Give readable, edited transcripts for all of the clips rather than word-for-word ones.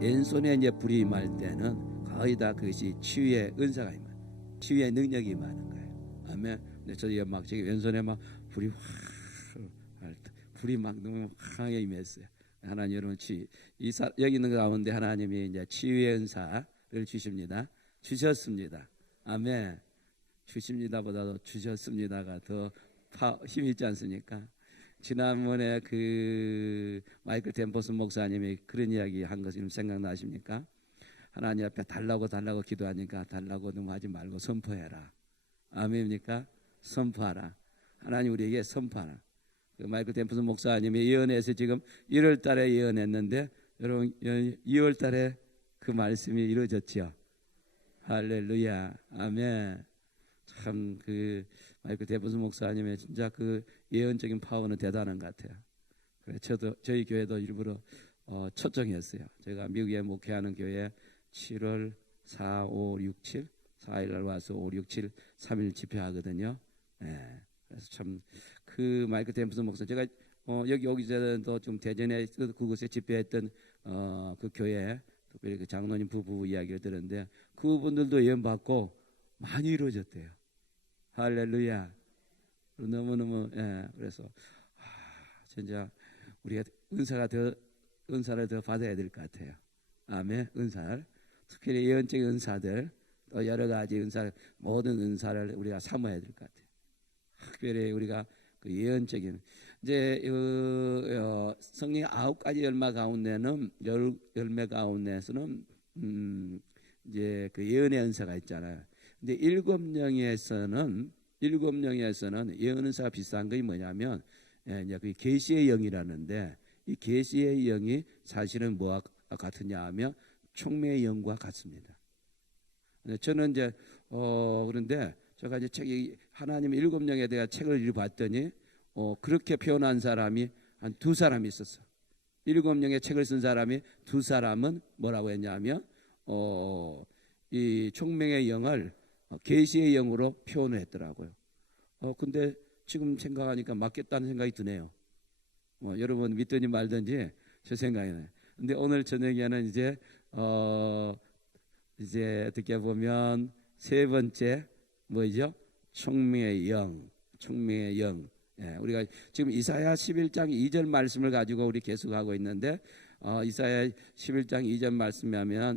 왼손에 이제 불이 임할 때는 거의 다 그것이 치유의 은사가 임한, 치유의 능력이 임하는 거예요. 아멘. 근데 저희가 막 저기 왼손에 막 불이 불이 막 너무 강하게 임했어요. 하나님 여러분 여기 있는 가운데 하나님이 이제 치유의 은사를 주십니다. 주셨습니다. 아멘. 주십니다보다도 주셨습니다가 더 힘이 있지 않습니까? 지난번에 그 마이클 템퍼슨 목사님이 그런 이야기 한 거 지금 생각나십니까? 하나님 앞에 달라고 기도하니까 달라고 너무 하지 말고 선포해라. 아멘입니까? 선포하라. 하나님 우리에게 선포하라. 그 마이클 템퍼슨 목사님이 예언해서 지금 1월 달에 예언했는데 여러분 2월 달에 그 말씀이 이루어졌지요. 할렐루야. 아멘. 참 그 마이클 템퍼슨 목사님의 진짜 그 예언적인 파워는 대단한 것 같아요. 그래 저희 교회도 일부러 초청했어요. 제가 미국에 목회하는 교회 7월 4, 5, 6, 7 4일 날 와서 5, 6, 7 3일 집회하거든요. 네. 그래서 참 그 마이클 템퍼슨 목사 제가 여기 오기 전에도 좀 대전에 그곳에 집회했던 그 교회 특별히 그 장로님 부부 이야기를 들었는데 그분들도 예언 받고 많이 이루어졌대요. 할렐루야. 너무너무 그래서 진짜 우리가 은사를 더 받아야 될 것 같아요. 아멘. 은사를 특별히 예언적인 은사들 또 여러 가지 은사를 모든 은사를 우리가 삼아야 될 것 같아요. 특별히 우리가 그 예언적인 이제 성령 9가지 열매 가운데서는 이제 그 예언의 은사가 있잖아요. 근데 7영에서는 예언 은사가 비슷한 것이 뭐냐면 이제 그 계시의 영이라는데 이 계시의 영이 사실은 뭐와 같으냐 하면 총매의 영과 같습니다. 저는 이제 그런데 제가 이제 책이 하나님의 7영에 대한 책을 읽어봤더니 그렇게 표현한 사람이 한 2사람이 있었어. 7영의 책을 쓴 사람이 2사람은 뭐라고 했냐면 이 총명의 영을 계시의 영으로 표현을 했더라고요. 근데 지금 생각하니까 맞겠다는 생각이 드네요. 여러분 믿든지 말든지 제 생각이네. 근데 오늘 저녁에는 이제 어떻게 보면 세 번째 뭐죠? 총명의 영. 예, 우리가 지금 이사야 11장 2절 말씀을 가지고 우리 계속하고 있는데 이사야 11장 2절 말씀에 하면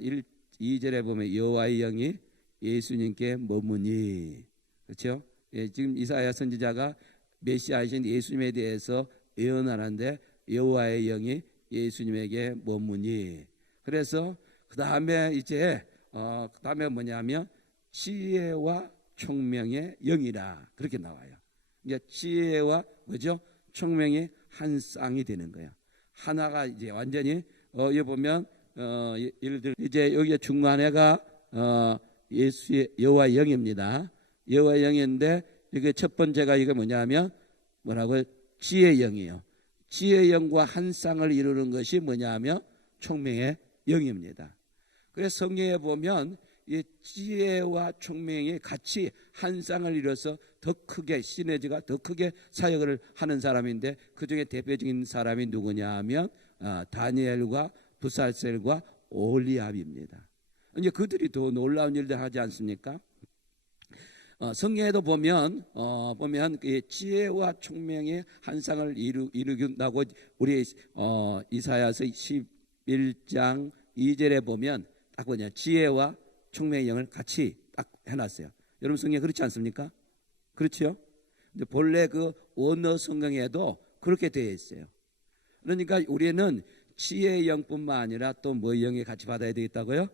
2절에 보면 여호와의 영이 예수님께 머무니, 그렇죠? 예, 지금 이사야 선지자가 메시아이신 예수님에 대해서 예언하는데 여호와의 영이 예수님에게 머무니. 그래서 그 다음에 이제 그 다음에 뭐냐면 지혜와 총명의 영이라 그렇게 나와요. 이제 지혜와 뭐죠? 총명이 한 쌍이 되는 거예요. 하나가 이제 완전히 여기 보면 예를 들어 이제 여기 중간에가 예수의 여호와의 영입니다. 여호와의 영인데 이게 첫 번째가 이게 뭐냐면 뭐라고요? 지혜의 영이에요. 지혜의 영과 한 쌍을 이루는 것이 뭐냐면 총명의 영입니다. 그래서 성경에 보면 이 지혜와 총명이 같이 한 쌍을 이뤄서 더 크게 시너지가 더 크게 사역을 하는 사람인데 그중에 대표적인 사람이 누구냐 하면 다니엘과 부살셀과 오홀리압입니다. 이제 그들이 더 놀라운 일들 하지 않습니까? 성경에도 보면 지혜와 총명의 한 쌍을 이루긴다고 우리 이사야서 11장 2절에 보면 딱 뭐냐 지혜와 총명의 영을 같이 딱 해놨어요. 여러분 성경에 그렇지 않습니까? 그렇죠? 근데 본래 그 원어 성경에도 그렇게 되어 있어요. 그러니까 우리는 지혜의 영뿐만 아니라 또 뭐 영이 같이 받아야 되겠다고요?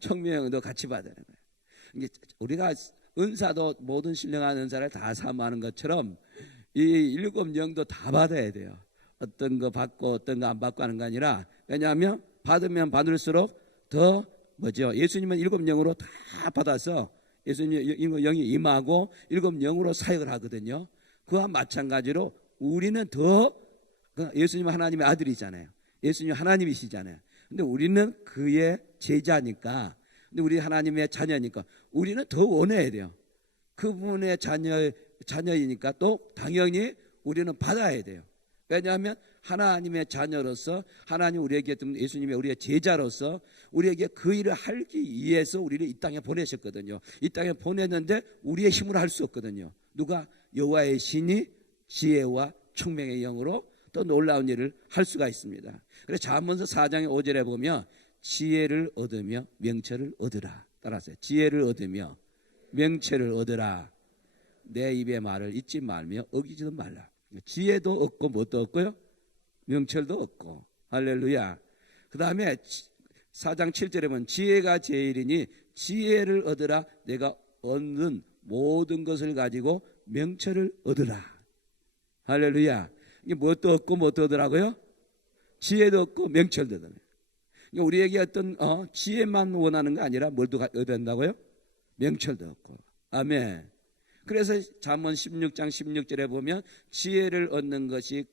총명의 영도 같이 받아야 되는 거예요. 우리가 은사도 모든 신령한 은사를 다 삼아하는 것처럼 이 7영도 다 받아야 돼요. 어떤 거 받고 어떤 거 안 받고 하는 거 아니라 왜냐하면 받으면 받을수록 더 뭐죠? 예수님은 7영으로 다 받아서 예수님 영이 임하고 7영으로 사역을 하거든요. 그와 마찬가지로 우리는 더 예수님은 하나님의 아들이잖아요. 예수님 하나님이시잖아요. 근데 우리는 그의 제자니까, 근데 우리 하나님의 자녀니까 우리는 더 원해야 돼요. 그분의 자녀이니까 또 당연히 우리는 받아야 돼요. 왜냐하면 하나님의 자녀로서 하나님 우리에게 예수님의 우리의 제자로서 우리에게 그 일을 하기 위해서 우리를 이 땅에 보내셨거든요. 이 땅에 보냈는데 우리의 힘으로 할 수 없거든요. 누가? 여호와의 신이 지혜와 총명의 영으로 또 놀라운 일을 할 수가 있습니다. 그래서 잠언서 4장의 5절에 보면 지혜를 얻으며 명철을 얻으라. 따라서 지혜를 얻으며 명철을 얻으라. 내 입의 말을 잊지 말며 어기지도 말라. 지혜도 얻고 뭣도 얻고요? 명철도 얻고. 할렐루야. 그 다음에 4장 7절에 보면 지혜가 제일이니 지혜를 얻으라. 내가 얻는 모든 것을 가지고 명철을 얻으라. 할렐루야. 이게 뭣도 얻고 뭣도 얻으라고요? 지혜도 얻고 명철도 얻으라. 그러니까 우리에게 어떤 지혜만 원하는 거 아니라 뭘도 얻어야 된다고요? 명철도 얻고. 아멘. 그래서 잠언 16장 16절에 보면 지혜를 얻는 것이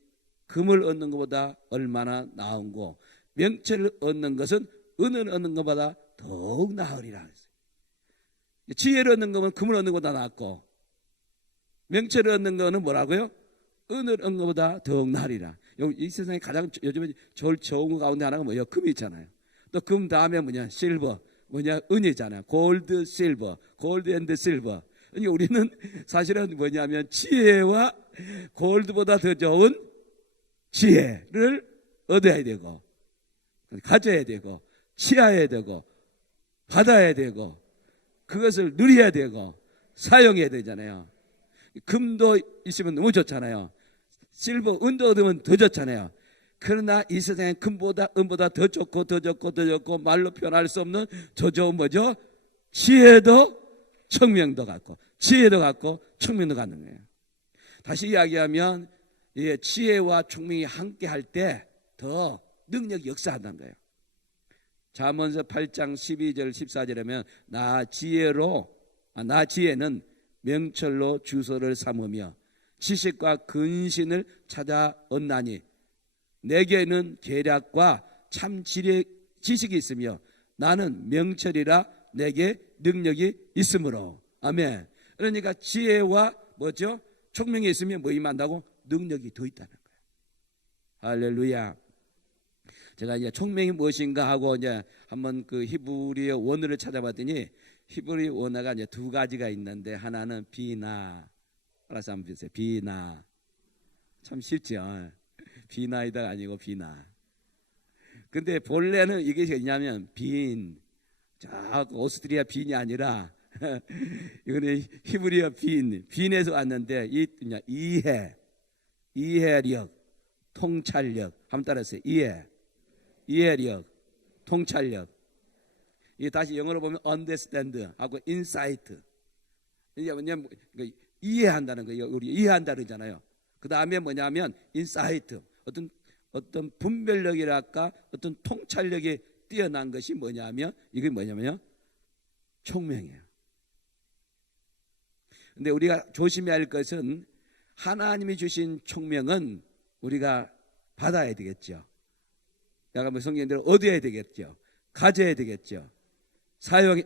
금을 얻는 것보다 얼마나 나은고 명철을 얻는 것은 은을 얻는 것보다 더욱 나으리라. 지혜를 얻는 것은 금을 얻는 것보다 낫고 명철을 얻는 것은 뭐라고요? 은을 얻는 것보다 더욱 나으리라. 이 세상에 가장 요즘에 제일 좋은 것 가운데 하나가 뭐예요? 금이 있잖아요. 또 금 다음에 뭐냐? 실버, 뭐냐? 은이잖아요. 골드, 실버, 골드 앤드 실버. 그러니까 우리는 사실은 뭐냐면 지혜와 골드보다 더 좋은 지혜를 얻어야 되고 가져야 되고 취해야 되고 받아야 되고 그것을 누려야 되고 사용해야 되잖아요. 금도 있으면 너무 좋잖아요. 실버, 은도 얻으면 더 좋잖아요. 그러나 이 세상에 금보다 은보다 더 좋고 더 좋고 더 좋고 말로 표현할 수 없는 더 좋은 뭐죠? 지혜도 청명도 갖고 지혜도 갖고 청명도 갖는 거예요. 다시 이야기하면 지혜와 청명이 함께 할 때 더 능력이 역사한다는 거예요. 잠언서 8장 12절 14절에 보면 나 지혜는 명철로 주소를 삼으며 지식과 근신을 찾아 얻나니 내게는 계략과 참 지식이 있으며 나는 명철이라 내게 능력이 있으므로. 아멘. 그러니까 지혜와 뭐죠? 총명이 있으면 뭐 임한다고? 능력이 더 있다는 거예요. 할렐루야. 제가 이제 총명이 무엇인가 하고 이제 한번 그 히브리어 원어를 찾아봤더니 히브리 원어가 이제 두 가지가 있는데 하나는 비나. 알아서 한번 보세요. 비나. 참 쉽죠. 비나이다가 아니고 비나. 근데 본래는 이게 뭐냐면 빈. 자, 오스트리아 빈이 아니라 이거는 히브리어 빈에서 왔는데 이해력, 통찰력. 한번 따라하세요. 이해력, 통찰력. 이 다시 영어로 보면 understand 하고 insight. 이게 뭐냐면 이해한다는 거예요. 우리 이해한다 그러잖아요. 그 다음에 뭐냐면 insight. 어떤 분별력이랄까 어떤 통찰력이 뛰어난 것이 뭐냐면 이게 뭐냐면요. 총명이에요. 근데 우리가 조심해야 할 것은 하나님이 주신 총명은 우리가 받아야 되겠죠. 내가 뭐 성경대로 얻어야 되겠죠. 가져야 되겠죠.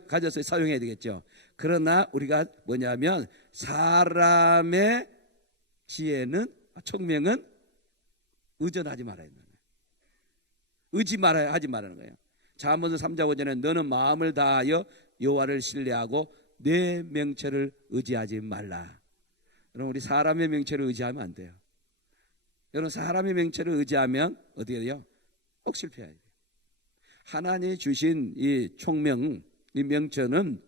가져서 사용해야 되겠죠. 그러나 우리가 뭐냐면 사람의 지혜는 총명은 의존하지 말아야 된다. 하지 말라는 거예요. 잠언서 3장 5절에 너는 마음을 다하여 여호와를 신뢰하고 내 명철을 의지하지 말라. 여러분 우리 사람의 명철을 의지하면 안 돼요. 여러분 사람의 명철을 의지하면 어떻게 돼요? 꼭 실패해야 돼요. 하나님이 주신 이 총명, 이 명철은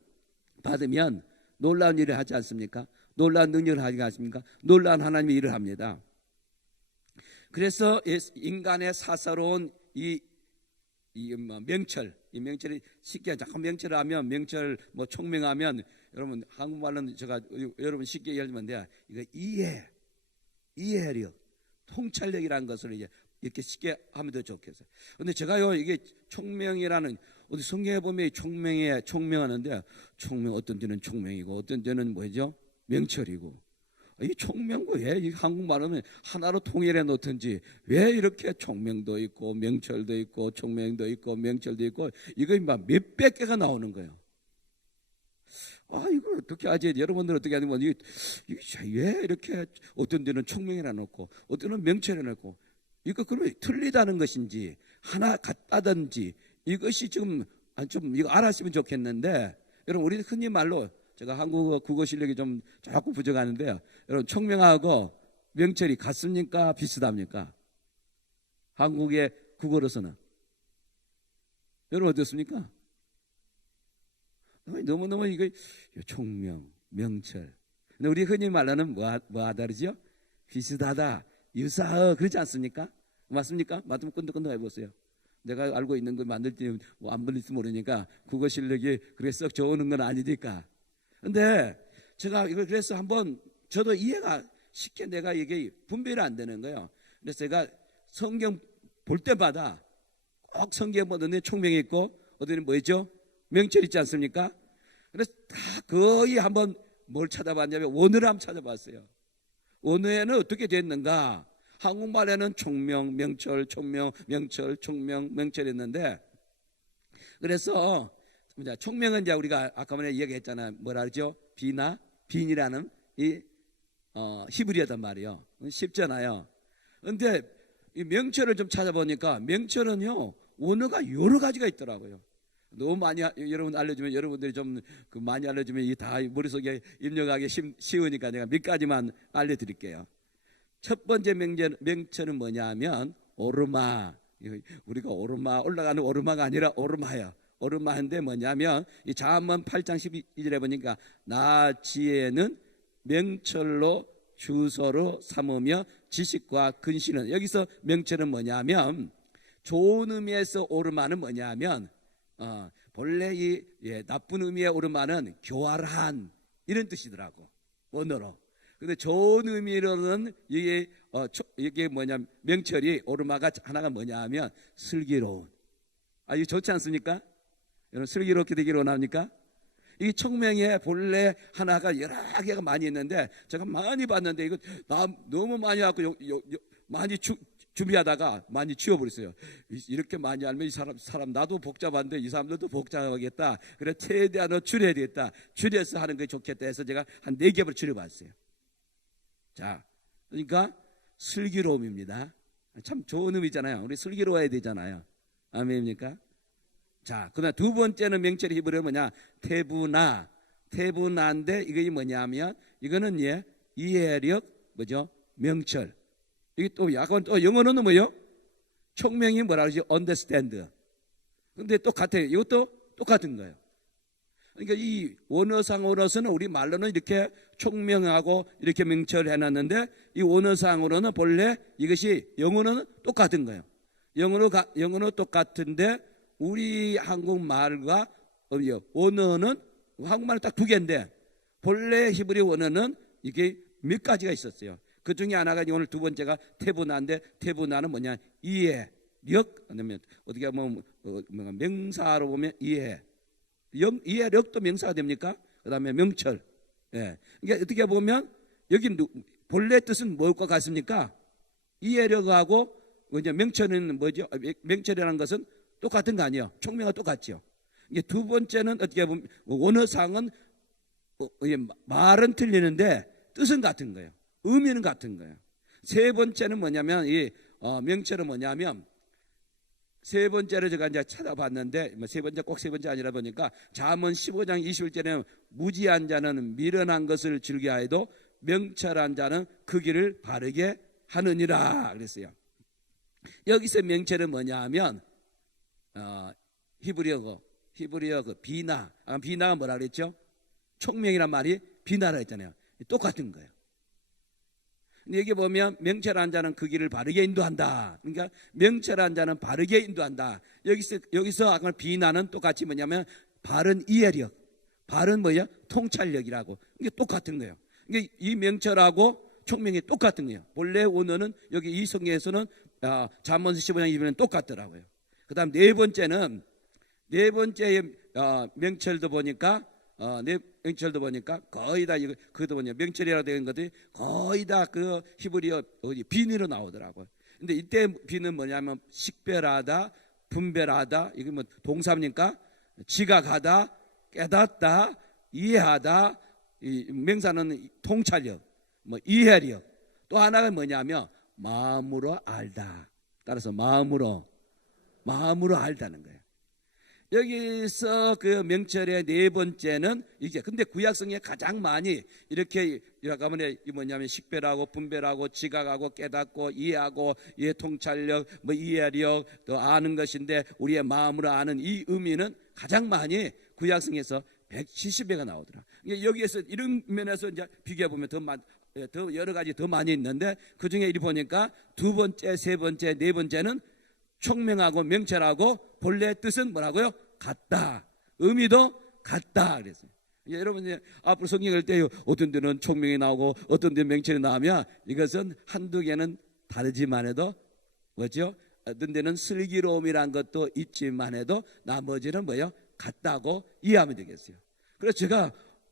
받으면 놀라운 일을 하지 않습니까? 놀라운 능력을 하지 않습니까? 놀라운 하나님의 일을 합니다. 그래서 인간의 사사로운 이 명철, 이 명철이 쉽게 자꾸 명철을 하면 명철 뭐 총명하면 여러분 한국말로는 제가 여러분 쉽게 얘기하면 돼요. 이거 이해력, 통찰력이라는 것을 이제 이렇게 쉽게 하면 더 좋겠어요. 그런데 제가요 이게 총명이라는 어디 성경에 보면 총명하는데 총명 어떤 데는 총명이고 어떤 데는 뭐죠? 명철이고. 이 총명고 왜 이 한국말하면 하나로 통일해 놓든지 왜 이렇게 총명도 있고 명철도 있고 총명도 있고 명철도 있고 이거 막 몇백 개가 나오는 거예요. 이거 어떻게 하지? 여러분들 어떻게 하는 건지 왜 이렇게 어떤 데는 총명이라 놓고 어떤 데는 명철이라 놓고 이거 그러면 틀리다는 것인지 하나 같다든지 이것이 지금 좀 이거 알았으면 좋겠는데, 여러분 우리 흔히 말로 제가 한국어 국어 실력이 좀 조금 부족하는데요. 여러분 총명하고 명철이 같습니까? 비슷합니까? 한국의 국어로서는 여러분 어떻습니까? 너무너무 이거 총명, 명철. 근데 우리 흔히 말하는 뭐가 다르죠? 비슷하다, 유사하, 그렇지 않습니까? 맞습니까? 맞으면 끈덕끈덕 해보세요. 내가 알고 있는 거 만들지 안 만들지 모르니까 국어 실력이 그렇게 썩 좋은 건 아니니까. 근데 제가 이걸 그래서 한번 저도 이해가 쉽게 내가 이게 분별이 안 되는 거예요. 그래서 제가 성경 볼 때마다 꼭 성경 보더니 총명이 있고 어디는 뭐죠? 명철 있지 않습니까? 그래서 다 거의 한번 뭘 찾아봤냐면 원어를 한번 찾아봤어요. 원어에는 어떻게 됐는가? 한국말에는 총명, 명철, 총명, 명철, 총명, 명철 했는데, 그래서 총명은 이제 우리가 아까 전에 얘기했잖아요. 뭐라 그러죠? 빈이라는 이 히브리어단 말이에요. 쉽잖아요. 그런데 이 명철을 좀 찾아보니까 명철은요 원어가 여러 가지가 있더라고요. 너무 많이 여러분 알려주면, 여러분들이 좀 많이 알려주면 이 다 머릿속에 입력하기 쉬우니까 제가 몇 가지만 알려드릴게요. 첫 번째 명철은 뭐냐면 오르마. 우리가 오르마 올라가는 오르마가 아니라 오르마예요. 오르마인데 뭐냐면 이 잠언 8장 12절에 보니까 나 지혜는 명철로 주소로 삼으며 지식과 근신은, 여기서 명철은 뭐냐면 좋은 의미에서 오르마는 뭐냐면 본래 이 나쁜 의미의 오르마는 교활한 이런 뜻이더라고 원어로. 근데 좋은 의미로는 이게 뭐냐면 명철이 오르마가 하나가 뭐냐면 슬기로운. 이거 좋지 않습니까? 여러분 슬기롭게 되기를 원합니까? 이 총명의 본래 하나가 여러 개가 많이 있는데 제가 많이 봤는데 이거 너무 많이 갖고 많이 준비하다가 많이 치워버렸어요. 이렇게 많이 알면 이 사람 나도 복잡한데 이 사람들도 복잡하겠다. 그래 최대한 줄여야 되겠다. 줄여서 하는 게 좋겠다 해서 제가 한 4개를 줄여봤어요. 자, 그러니까 슬기로움입니다. 참 좋은 의미잖아요. 우리 슬기로워야 되잖아요. 아멘입니까? 자, 그다음 두 번째는 명철이 히브리어 뭐냐? 태부나인데 이게 뭐냐면 이거는 이해력 뭐죠? 명철. 이게 또 약간 또 영어로는 뭐요? 총명이 뭐라 그러지? understand. 근데 똑같아요. 이것도 똑같은 거예요. 그러니까 이 원어상으로서는 우리 말로는 이렇게 총명하고 이렇게 명철해놨는데 이 원어상으로는 본래 이것이 영어는 똑같은 거예요. 영어는 똑같은데 우리 한국말과 원어는 한국말은 딱 2개인데 본래 히브리 원어는 이게 몇 가지가 있었어요. 그 중에 하나가 오늘 두 번째가 태부나인데 태부나는 뭐냐? 이해력, 아니면 어떻게 보면 명사로 보면 이해력도 명사가 됩니까? 그 다음에 명철. 그러니까 어떻게 보면 여기 본래 뜻은 뭘까 같습니까? 이해력하고 이제 명철은 뭐죠? 명철이라는 것은 똑같은 거 아니에요? 총명은 똑같죠. 이게 두 번째는 어떻게 보면 원어상은 말은 틀리는데 뜻은 같은 거예요. 의미는 같은 거예요. 세 번째는 뭐냐면 이 명철은 뭐냐면 세 번째로 제가 이제 찾아봤는데 세 번째 꼭 세 번째 아니라 보니까 잠언 15장 21절에는 무지한 자는 미련한 것을 즐겨하여도 명철한 자는 그 길을 바르게 하느니라 그랬어요. 여기서 명철은 뭐냐면 히브리어 그 비나가 뭐라 그랬죠? 총명이란 말이 비나라 했잖아요. 똑같은 거예요. 근데 여기 보면 명철한 자는 그 길을 바르게 인도한다. 그러니까 명철한 자는 바르게 인도한다. 여기서 아까 비나는 똑같이 뭐냐면 바른 이해력, 바른 뭐야? 통찰력이라고. 이게 똑같은 거예요. 그러니까 이 명철하고 총명이 똑같은 거예요. 본래 원어는 여기 이 성경에서는 잠언 15장 20절은 똑같더라고요. 그다음 네 번째의 명철도 보니까 명철도 보니까 거의 다 그것도 뭐냐 명철이라고 되는 것들이 거의 다 그 히브리어 비니로 나오더라고요. 근데 이때 비는 뭐냐면 식별하다, 분별하다, 이게 뭐 동사입니까? 지각하다, 깨닫다, 이해하다. 이 명사는 통찰력, 뭐 이해력. 또 하나가 뭐냐면 마음으로 알다. 따라서 마음으로 알다는 거예요. 여기서 그 명철의 네 번째는 이게, 근데 구약성에 가장 많이 이렇게 가면 뭐냐면 식별하고 분별하고 지각하고 깨닫고 이해하고 이해 통찰력, 뭐 이해력, 또 아는 것인데 우리의 마음으로 아는 이 의미는 가장 많이 구약성에서 170회가 나오더라. 여기에서 이런 면에서 이제 비교해 보면 더 여러 가지 더 많이 있는데, 그 중에 이리 보니까 두 번째, 세 번째, 네 번째는 총명하고 명철하고 본래 뜻은 뭐라고요? 같다. 의미도 같다. 그랬어요. 여러분 이제 앞으로 성경 읽을 때 어떤 데는 총명이 나오고 어떤 데는 명철이 나오면 이것은 한두 개는 다르지만 해도 뭐죠? 어떤 데는 슬기로움이란 것도 있지만 해도 나머지는 뭐요? 같다고 이해하면 되겠어요. 그래서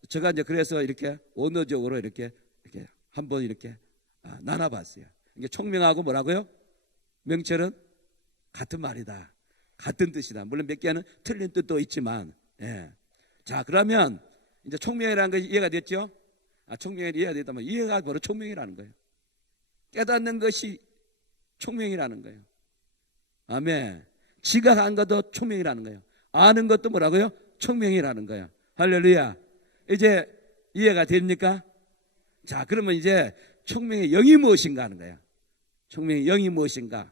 제가 이제 그래서 이렇게 언어적으로 이렇게 한번 이렇게 나눠봤어요. 이게 총명하고 뭐라고요? 명철은 같은 말이다. 같은 뜻이다. 물론 몇 개는 틀린 뜻도 있지만, 예. 자, 그러면 이제 총명이라는 것이 이해가 됐죠? 총명이 이해가 됐다면 이해가 바로 총명이라는 거예요. 깨닫는 것이 총명이라는 거예요. 아멘. 지각한 것도 총명이라는 거예요. 아는 것도 뭐라고요? 총명이라는 거예요. 할렐루야. 이제 이해가 됩니까? 자, 그러면 이제 총명의 영이 무엇인가 하는 거예요. 총명의 영이 무엇인가?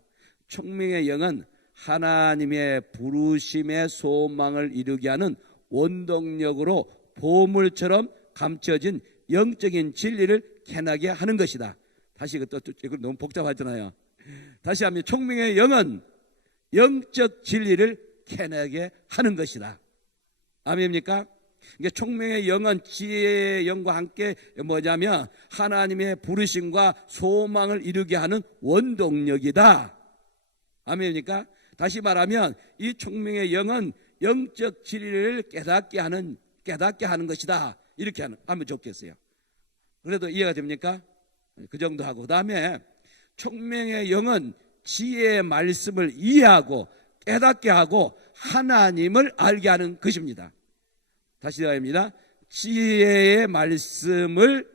총명의 영은 하나님의 부르심의 소망을 이루게 하는 원동력으로 보물처럼 감춰진 영적인 진리를 캐나게 하는 것이다. 다시 이거 너무 복잡하잖아요. 다시 하면 총명의 영은 영적 진리를 캐나게 하는 것이다. 아멘입니까? 이게 총명의 영은 지혜의 영과 함께 뭐냐면 하나님의 부르심과 소망을 이루게 하는 원동력이다. 아멘입니까? 다시 말하면 이 총명의 영은 영적 진리를 깨닫게 하는 것이다. 이렇게 하면 좋겠어요. 그래도 이해가 됩니까? 그 정도 하고, 그 다음에 총명의 영은 지혜의 말씀을 이해하고 깨닫게 하고 하나님을 알게 하는 것입니다. 다시 말합니다. 지혜의 말씀을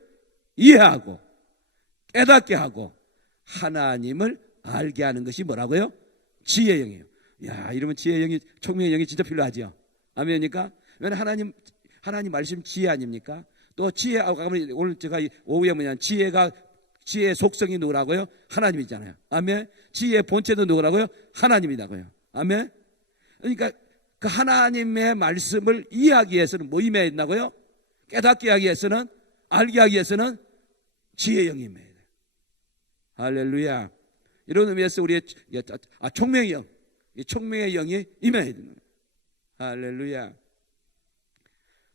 이해하고 깨닫게 하고 하나님을 알게 하는 것이 뭐라고요? 지혜의 영이에요. 야, 이러면 지혜의 영이, 총명의 영이 진짜 필요하죠. 아멘입니까? 왜냐하면 하나님 말씀 지혜 아닙니까? 또 지혜, 오늘 제가 오후에 지혜의 속성이 누구라고요? 하나님이잖아요. 아멘. 지혜의 본체도 누구라고요? 하나님이라고요. 아멘. 그러니까 그 하나님의 말씀을 이해하기 위해서는 뭐 임해야 된다고요? 깨닫게 하기 위해서는, 알게 하기 위해서는 지혜의 영이 임해야 돼요. 할렐루야. 이런 의미에서 우리의 총명의 영, 이 총명의 영이 임해야 되는 거예요. 할렐루야.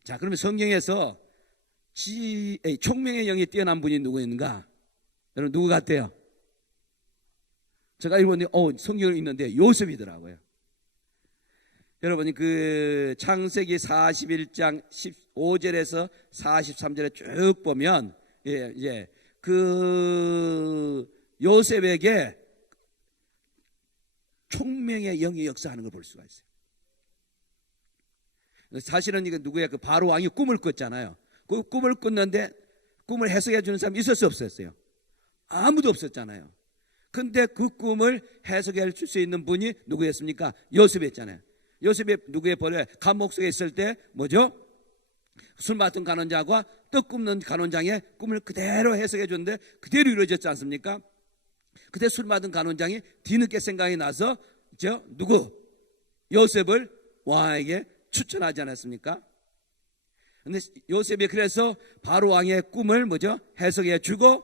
자, 그러면 성경에서 총명의 영이 뛰어난 분이 누구인가? 여러분 누구 같아요? 제가 이번에 성경을 읽는데 요셉이더라고요. 여러분이 그 창세기 41장 15절에서 43절에 쭉 보면 그 요셉에게 총명의 영이 역사하는 걸 볼 수가 있어요. 사실은 이거 누구야? 그 바로 왕이 꿈을 꿨잖아요. 그 꿈을 꿨는데 꿈을 해석해 주는 사람이 있을 수 없었어요. 아무도 없었잖아요. 근데 그 꿈을 해석해 줄 수 있는 분이 누구였습니까? 요셉이었잖아요. 요셉이 누구의 벌에 감옥 속에 있을 때 뭐죠? 술 맡은 간원자와 떡 굽는 간원장의 꿈을 그대로 해석해 줬는데 그대로 이루어졌지 않습니까? 그때 술 맡은 간원장이 뒤늦게 생각이 나서 요셉을 왕에게 추천하지 않았습니까? 근데 요셉이 그래서 바로 왕의 꿈을 해석해 주고,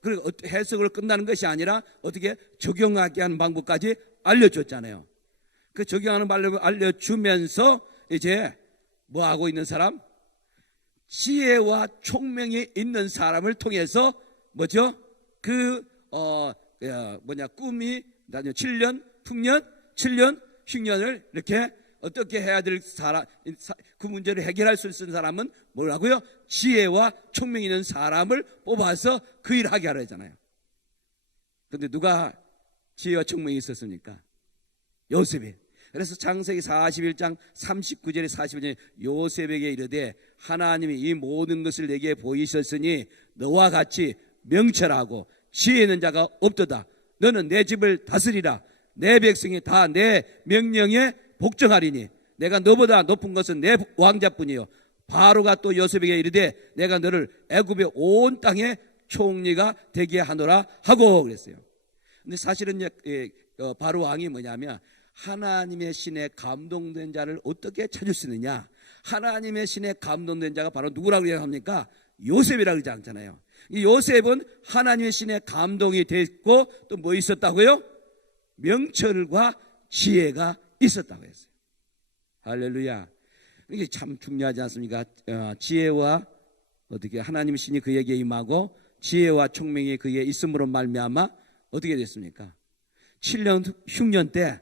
그리고 해석을 끝나는 것이 아니라 어떻게 적용하게 하는 방법까지 알려줬잖아요. 그 적용하는 방법을 알려주면서 이제 뭐 하고 있는 사람? 지혜와 총명이 있는 사람을 통해서 꿈이 7년, 풍년, 7년, 흉년을 이렇게 어떻게 해야 될 사람, 그 문제를 해결할 수 있는 사람은 뭐라고요? 지혜와 총명이 있는 사람을 뽑아서 그 일을 하게 하라 했잖아요. 그런데 누가 지혜와 총명이 있었습니까? 요셉이. 그래서 창세기 41장 39절에 41절에 요셉에게 이르되 하나님이 이 모든 것을 내게 보이셨으니 너와 같이 명철하고 지혜 있는 자가 없도다. 너는 내 집을 다스리라. 내 백성이 다 내 명령에 복종하리니 내가 너보다 높은 것은 내 왕자뿐이요 바로가 또 요셉에게 이르되 내가 너를 애굽의 온 땅에 총리가 되게 하노라 하고 그랬어요. 근데 사실은 바로 왕이 뭐냐면 하나님의 신에 감동된 자를 어떻게 찾을 수 있느냐, 하나님의 신에 감동된 자가 바로 누구라고 얘기합니까? 요셉이라고 그러지 않잖아요. 이 요셉은 하나님의 신에 감동이 됐고 또 뭐 있었다고요? 명철과 지혜가 있었다고 했어요. 할렐루야. 이게 참 중요하지 않습니까? 지혜와 어떻게 하나님의 신이 그에게 임하고 지혜와 총명이 그에게 있음으로 말미암아 어떻게 됐습니까? 7년 흉년 때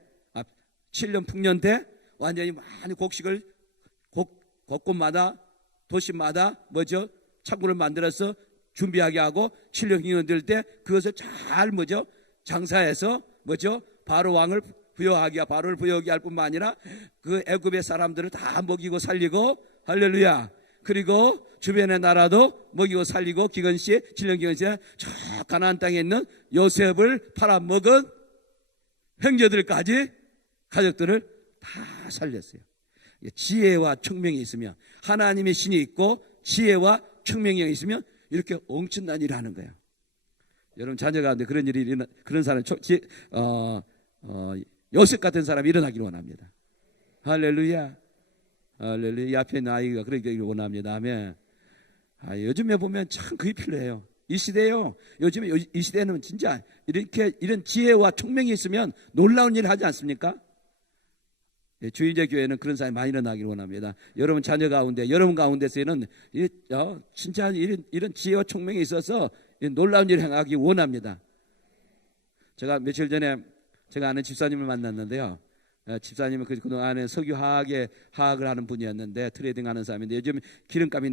7년 풍년 때 완전히 많이 곡식을 곳곳마다 도시마다 뭐죠? 창고를 만들어서 준비하게 하고 7년 흉년 될 때 그것을 잘 뭐죠? 장사해서 뭐죠? 바로 왕을 바로를 부여하게 할 뿐만 아니라 그 애굽의 사람들을 다 먹이고 살리고 할렐루야. 그리고 주변의 나라도 먹이고 살리고 기근시에 7년 기근시에 저 가나안 땅에 있는 요셉을 팔아먹은 형제들까지 가족들을 다 살렸어요. 지혜와 청명이 있으면 하나님의 신이 있고 지혜와 청명이 있으면 이렇게 엄청난 일을 하는 거예요. 여러분 자녀 가운데 그런 일이 그런 사람 요셉 같은 사람이 일어나기를 원합니다. 할렐루야. 할렐루야. 이 앞에 있는 아이가 그러기를 원합니다. 아멘. 요즘에 보면 참 그게 필요해요. 이 시대요. 요즘에 이 시대는 진짜 이런 지혜와 청명이 있으면 놀라운 일을 하지 않습니까? 주일제 교회는 그런 사람이 많이 일어나기를 원합니다. 여러분 자녀 가운데, 여러분 가운데서는 진짜 이런 지혜와 청명이 있어서 놀라운 일을 행하기 원합니다. 제가 며칠 전에 제가 아는 집사님을 만났는데요. 집사님은 그동안에 석유화학을 하는 분이었는데 트레이딩하는 사람인데 요즘 기름값이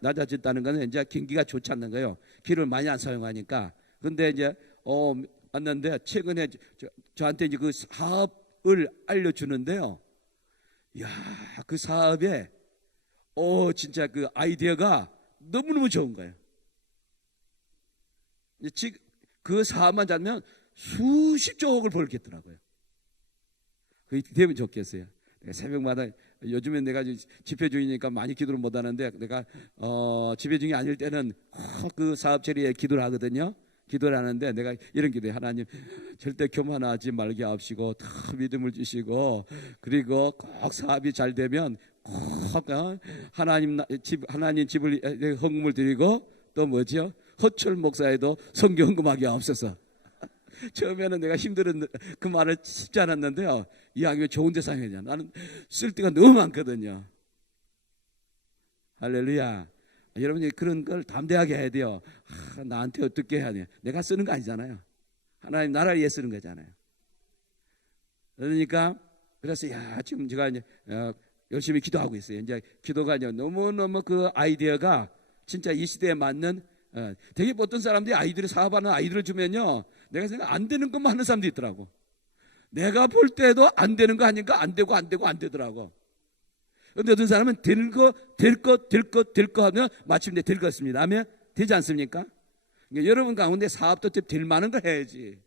낮아졌다는 것은 이제 경기가 좋지 않는 거예요. 기름을 많이 안 사용하니까. 그런데 이제 왔는데 최근에 저한테 이제 그 사업을 알려주는데요. 야, 그 사업에 진짜 그 아이디어가 너무너무 좋은 거예요. 지금 그 사업만 잡으면 수십조억을 벌겠더라고요. 그게 되면 좋겠어요. 새벽마다 요즘엔 내가 집회 중이니까 많이 기도를 못 하는데 내가 집회 중이 아닐 때는 그 사업 처리에 기도를 하거든요. 기도를 하는데 내가 이런 기도해. 하나님 절대 교만하지 말게 하시고 다 믿음을 주시고 그리고 꼭 사업이 잘 되면 꼭 하나님 집을 헌금을 드리고 또 뭐죠? 허철 목사에도 선교 헌금하게 하옵소서. 처음에는 내가 힘들은 그 말을 쉽지 않았는데요. 이야기가 좋은 데서 하냐. 나는 쓸 데가 너무 많거든요. 할렐루야. 여러분이 그런 걸 담대하게 해야 돼요. 나한테 어떻게 해야 돼? 내가 쓰는 거 아니잖아요. 하나님 나라를 위해 쓰는 거잖아요. 그러니까 그래서 지금 제가 이제 열심히 기도하고 있어요. 이제 기도가 너무너무 그 아이디어가 진짜 이 시대에 맞는 되게 어떤 사람들이 아이들이 사업하는 아이들을 주면요. 내가 생각 안 되는 것만 하는 사람도 있더라고. 내가 볼 때도 안 되는 거 하니까 안 되고 안 되더라고. 그런데 어떤 사람은 될 거 하면 마침내 될 것입니다. 아멘? 되지 않습니까? 그러니까 여러분 가운데 사업도 될 만한 걸 해야지.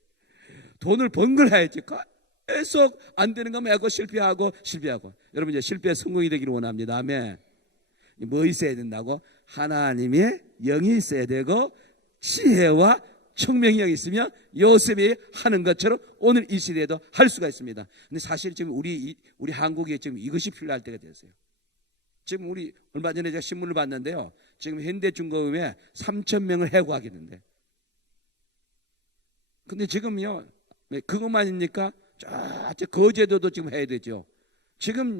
돈을 번 걸 해야지. 계속 안 되는 거면 하고 실패하고. 여러분 이제 실패 성공이 되기를 원합니다. 아멘? 뭐 있어야 된다고? 하나님의 영이 있어야 되고 지혜와 청명이 영이 있으면 요셉이 하는 것처럼 오늘 이 시대에도 할 수가 있습니다. 근데 사실 지금 우리 한국에 지금 이것이 필요할 때가 됐어요. 지금 우리 얼마 전에 제가 신문을 봤는데요. 지금 현대중공업에 3,000명을 해고하겠는데. 근데 지금요, 그것만입니까? 저 거제도도 지금 해야 되죠. 지금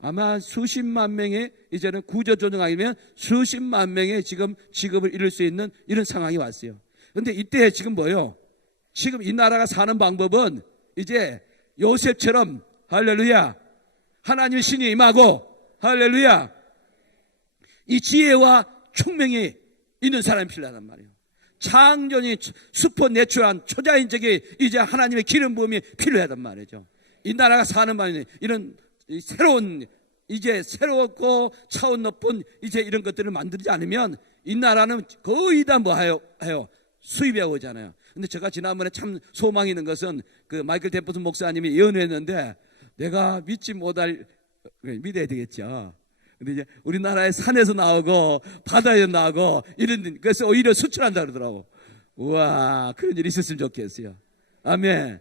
아마 수십만 명의 이제는 구조조정하면 수십만 명의 지금 직업을 잃을 수 있는 이런 상황이 왔어요. 그런데 이때 지금 뭐요? 지금 이 나라가 사는 방법은 이제 요셉처럼 할렐루야 하나님의 신이 임하고 할렐루야 이 지혜와 총명이 있는 사람이 필요하단 말이에요. 창조이 슈퍼내추럴한 초자연적인 이제 하나님의 기름 부음이 필요하단 말이죠. 이 나라가 사는 방법이 이런 새로운 이제 새롭고 차원 높은 이제 이런 것들을 만들지 않으면 이 나라는 거의 다 뭐 해요? 수입해 오잖아요. 근데 제가 지난번에 참 소망이 있는 것은 그 마이클 템퍼슨 목사님이 예언했는데 내가 믿지 못할, 믿어야 되겠죠. 근데 이제 우리나라의 산에서 나오고 바다에서 나오고 이런, 그래서 오히려 수출한다 그러더라고. 우와, 그런 일이 있었으면 좋겠어요. 아멘.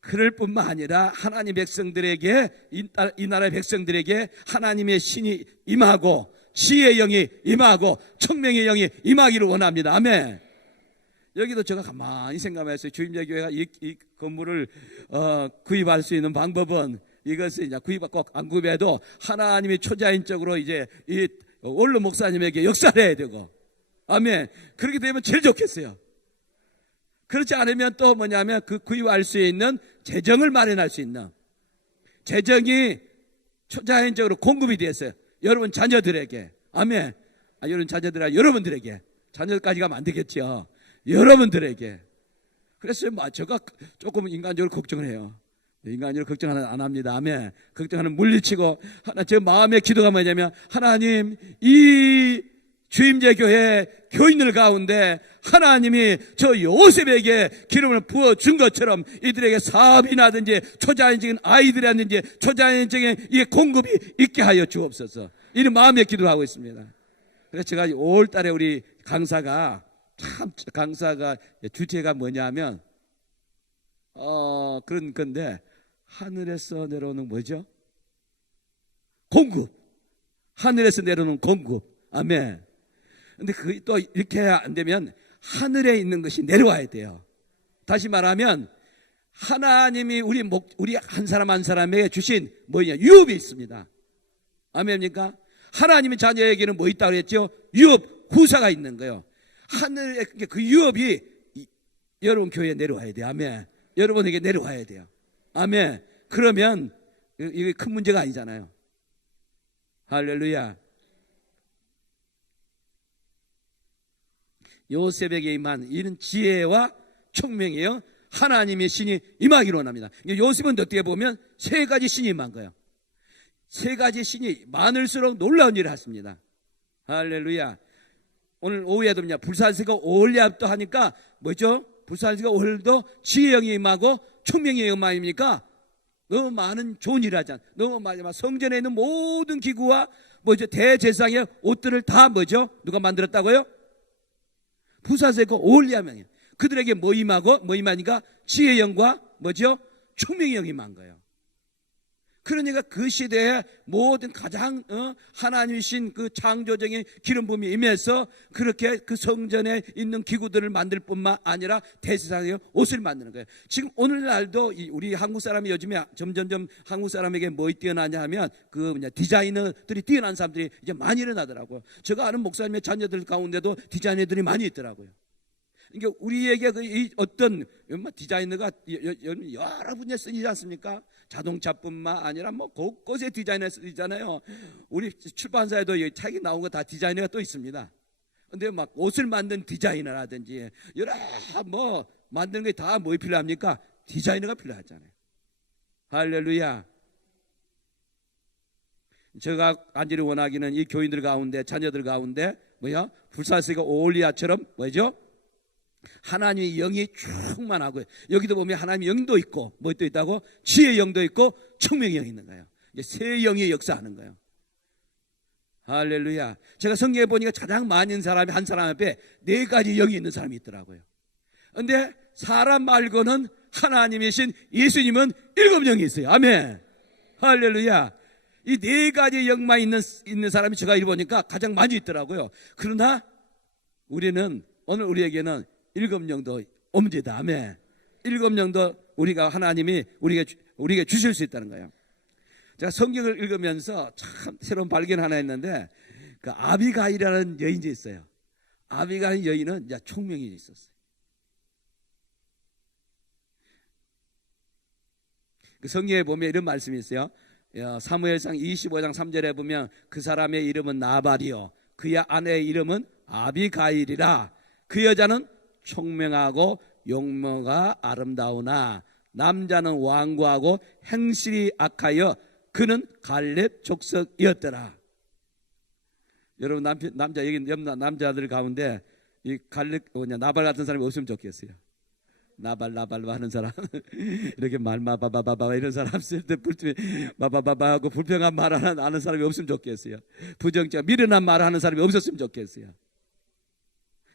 그럴 뿐만 아니라 하나님 백성들에게, 이 나라의 백성들에게 하나님의 신이 임하고 지혜의 영이 임하고 청명의 영이 임하기를 원합니다. 아멘. 여기도 제가 가만히 생각했어요. 주임제교회가 이 건물을 구입할 수 있는 방법은, 이것을 이제 구입하고 안 구입해도 하나님이 초자연적으로 이제 이 원로 목사님에게 역사를 해야 되고, 아멘. 그렇게 되면 제일 좋겠어요. 그렇지 않으면 또 뭐냐면 그 구입할 수 있는 재정을 마련할 수 있는 재정이 초자연적으로 공급이 됐어요. 여러분 자녀들에게. 아멘. 여러분 자녀들아, 여러분들에게. 자녀까지 가면 안 되겠죠. 여러분들에게. 그래서 제가 조금 인간적으로 걱정을 해요. 인간적으로 걱정 안 합니다. 아멘. 걱정하는 물리치고, 제 마음의 기도가 뭐냐면, 하나님, 이 주임제 교회 교인들 가운데 하나님이 저 요셉에게 기름을 부어준 것처럼 이들에게 사업이 나든지 초자연적인 아이들이라든지 초자연적인 이 공급이 있게 하여 주옵소서. 이런 마음의 기도를 하고 있습니다. 그래서 제가 5월 달에 우리 강사가 주제가 뭐냐면 그런 건데, 하늘에서 내려오는 뭐죠? 공급. 하늘에서 내려오는 공급. 아멘. 근데 그게 또 이렇게 안 되면 하늘에 있는 것이 내려와야 돼요. 다시 말하면 하나님이 우리 한 사람 한 사람에게 주신 뭐냐? 유업이 있습니다. 아멘입니까? 하나님의 자녀에게는 뭐 있다고 그랬죠? 유업, 후사가 있는 거예요. 하늘에 그 유업이 여러분 교회에 내려와야 돼요. 아멘. 여러분에게 내려와야 돼요. 아멘. 그러면 이게 큰 문제가 아니잖아요. 할렐루야. 요셉에게 임한 이런 지혜와 총명이에요. 하나님의 신이 임하기를 원합니다. 요셉은 어떻게 보면 세 가지 신이 임한 거예요. 세 가지 신이 많을수록 놀라운 일을 했습니다. 할렐루야. 오늘 오후에도 불살스가 오홀리압도 하니까 뭐죠? 불살스가 오홀도 지혜의 영이 임하고 총명의 영이 임합니까? 너무 많은 좋은 일을 하잖아. 너무 많이 성전에 있는 모든 기구와 뭐죠? 대제사장의 옷들을 다 뭐죠? 누가 만들었다고요? 부사세고 오홀리아명이에요. 그들에게 뭐 임하니까 지혜의 영과 뭐죠? 총명의 영이 임한 거예요. 그러니까 그 시대에 모든 가장 하나님이신 그 창조적인 기름 부음이 임해서 그렇게 그 성전에 있는 기구들을 만들 뿐만 아니라 대세상의 옷을 만드는 거예요. 지금 오늘날도 우리 한국 사람이 요즘에 점점점 한국 사람에게 뭐 뛰어나냐 하면 디자이너들이 뛰어난 사람들이 이제 많이 일어나더라고요. 제가 아는 목사님의 자녀들 가운데도 디자이너들이 많이 있더라고요. 그러니까 우리에게 어떤 디자이너가 여러 분야 쓰이지 않습니까? 자동차뿐만 아니라 곳곳에 디자이너 쓰이잖아요. 우리 출판사에도 책이 나온 거 다 디자이너가 또 있습니다. 근데 옷을 만든 디자이너라든지 여러 만드는 게 다 뭐 필요합니까? 디자이너가 필요하잖아요. 할렐루야. 제가 간절히 원하기는 이 교인들 가운데, 자녀들 가운데 불사스가 오홀리아처럼 뭐죠? 하나님의 영이 충만하고, 여기도 보면 하나님의 영도 있고 뭐 또 있다고? 지혜의 영도 있고 총명의 영이 있는 거예요. 세 영이 역사하는 거예요. 할렐루야. 제가 성경에 보니까 가장 많은 사람이 한 사람 앞에 4가지 영이 있는 사람이 있더라고요. 그런데 사람 말고는 하나님이신 예수님은 7영이 있어요. 아멘. 할렐루야. 이 4가지 영만 있는 사람이 제가 보니까 가장 많이 있더라고요. 그러나 오늘 우리에게는 7영도 엄지다. 아멘. 7영도 우리가 하나님이 우리에게 주실 수 있다는 거예요. 제가 성경을 읽으면서 참 새로운 발견 하나 했는데, 그 아비가일이라는 여인이 있어요. 아비가일 여인은 이제 총명이 있었어요. 그 성경에 보면 이런 말씀이 있어요. 사무엘상 25장 3절에 보면 그 사람의 이름은 나발이요 그의 아내의 이름은 아비가일이라. 그 여자는 총명하고 용모가 아름다우나 남자는 완고하고 행실이 악하여 그는 갈렙 족속이었더라. 여러분 여기 남자들 가운데 이 갈렙 나발 같은 사람이 없으면 좋겠어요. 나발 하는 사람 이렇게 말마바바바바 이런 사람 쓸 때 마바바바 하고 불평한 말 하는 사람이 없으면 좋겠어요. 부정적 미련한 말 하는 사람이 없었으면 좋겠어요.